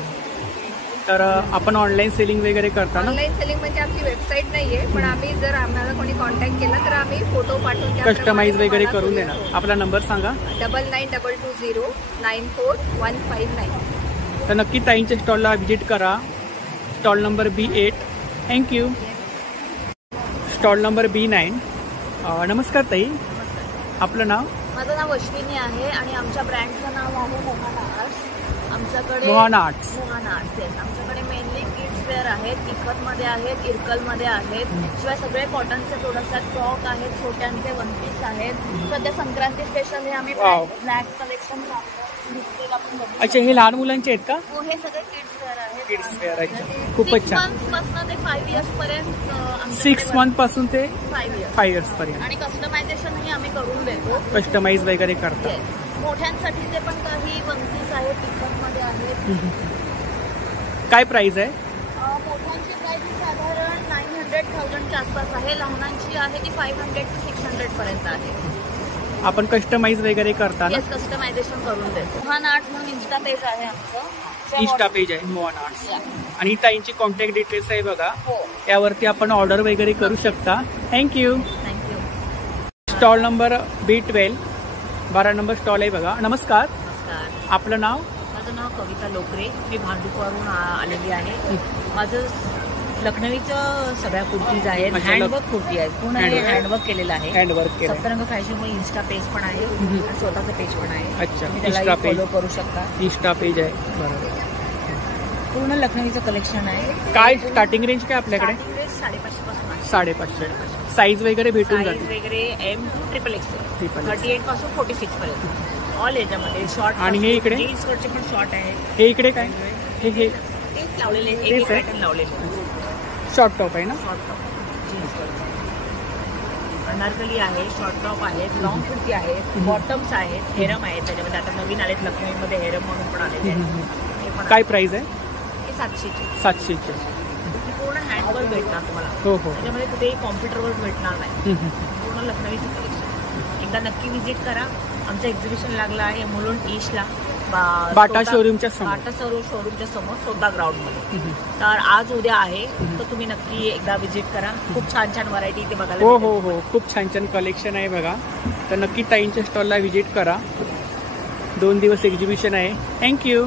तर आपण ऑनलाईन सेलिंग वगैरे करता ना? ऑनलाईन सेलिंग म्हणजे आमची वेबसाईट नाहीये, पण आम्ही जर आम्हाला कोणी कॉन्टॅक्ट केला तर आम्ही फोटो पाठवून कस्टमाइज वगैरे करून देणार. आपला नंबर सांगा. 9922094159. तर नक्की ताईंच्या स्टॉलला व्हिजिट करा. Stall number B8. Thank you. Stall number B9. नमस्कार ताई, आपलं नाव? माझं नाव अश्विनी आहे आणि आमच्या ब्रँडचं नाव आहे मोहाना आर्ट्स. आमच्याकडे मोहाना आर्ट्स. येस. आमच्याकडे मेनली किड्स वेअर आहेत, इखतमध्ये आहेत, इरकलमध्ये आहेत. शिवाय सगळे कॉटनचे प्रोडक्ट्स आहेत, फ्रॉक आहेत, छोट्यांचे वन पीस आहेत. सध्या संक्रांती स्पेशल हे आम्ही ब्लॅक कलेक्शन अच्छा, हे लहान मुलांचे आहेत का? हो, हे सगळे किड्स वेअर आहेत. किड्स वेअर आहे, खूपच छान. 6 months ते 5 years पर्यंत. 6 month पासून ते 5 years पर्यंत. आणि कस्टमायझेशन ही आम्ही करून देतो. कस्टमाइज वगैरे करता. मोठ्यांसाठी ते पण काही वन पीस आहेत, इखतमध्ये आहेत. काय प्राइस आहे? मोठ्यांची प्राइस साधारण 900,000च्या आसपास आहे. लहानांची आहे ती 500 to 600 पर्यंत आहे. आपण कस्टमाइज वगैरे करता ना? येस, कस्टमायझेशन करून देतो. मोहन आर्ट्स म्हणून इन्स्टा पेज आहे आमचं. इन्स्टा पेज आहे मोहन आर्ट्स. आणि ताईंची कॉन्टॅक्ट डिटेल्स आहे बघा, हो. यावरती आपण ऑर्डर वगैरे करू शकता. Thank you. Stall number B12. 12 number stall आहे बघा. नमस्कार. नमस्कार. आपलं नाव? माझं नाव कविता लोकरे. मी भांडुपवरून आलेली आहे. माझं लखनवीचं सगळ्या कुर्तीज आहेत, हँडवर्क कुर्ती आहेत, पूर्ण हँडवर्क केलेलं आहे. हँडवर्क सप्तरंग फॅशनमुळे इन्स्टा पेज पण आहे, स्वतःचं पेज पण आहे. अच्छा, त्याला फॉलो करू शकता. इन्स्टा पेज आहे, बरोबर. पूर्ण लखनवीचं कलेक्शन आहे. काय स्टार्टिंग रेंज काय आपल्याकडे? 550 पासून आहे. 550. साईज वगैरे भेटून जाते? वगैरे M to XXL 38 पासून 46 पर्यंत ऑल याच्यामध्ये शॉर्ट. आणि हे इकडे जीन्सवरचे पण शॉर्ट आहे. हे इकडे काय? हे तेच लावलेले, एक पॅटर्न लावलेले. शॉर्ट टॉप आहे ना? Short top जीन्सवर. अनारकली आहे, शॉर्ट टॉप आहेत, लॉंग कुर्ती आहेत, बॉटम्स आहेत, हेरम आहेत. त्याच्यामध्ये आता नवीन आलेत लखनवीमध्ये हेरम म्हणून पण आलेले आहेत. काय प्राइस आहे? हे 700चे. 700चे. पूर्ण हँडवर्क भेटणार तुम्हाला. हो हो. त्याच्यामध्ये कुठेही कॉम्प्युटरवर भेटणार नाही. पूर्ण लखनवीचं कलेक्शन. एकदा नक्की व्हिजिट करा. आमचं एक्झिबिशन लागलं आहे मुलुंड ईस्टला, बाटा शोरूमच्या समोर. बाटा शोरूमच्या समोर सोदा ग्राउंडमध्ये. तर आज उद्या आहे, तर तुम्ही नक्की एकदा व्हिजिट करा. खूप छान छान व्हरायटी इथे बघायला. हो हो हो, खूप छान छान कलेक्शन आहे बघा. तर नक्की ताईंच्या स्टॉलला व्हिजिट करा. 2 दिवस एक्झिबिशन आहे. थँक्यू.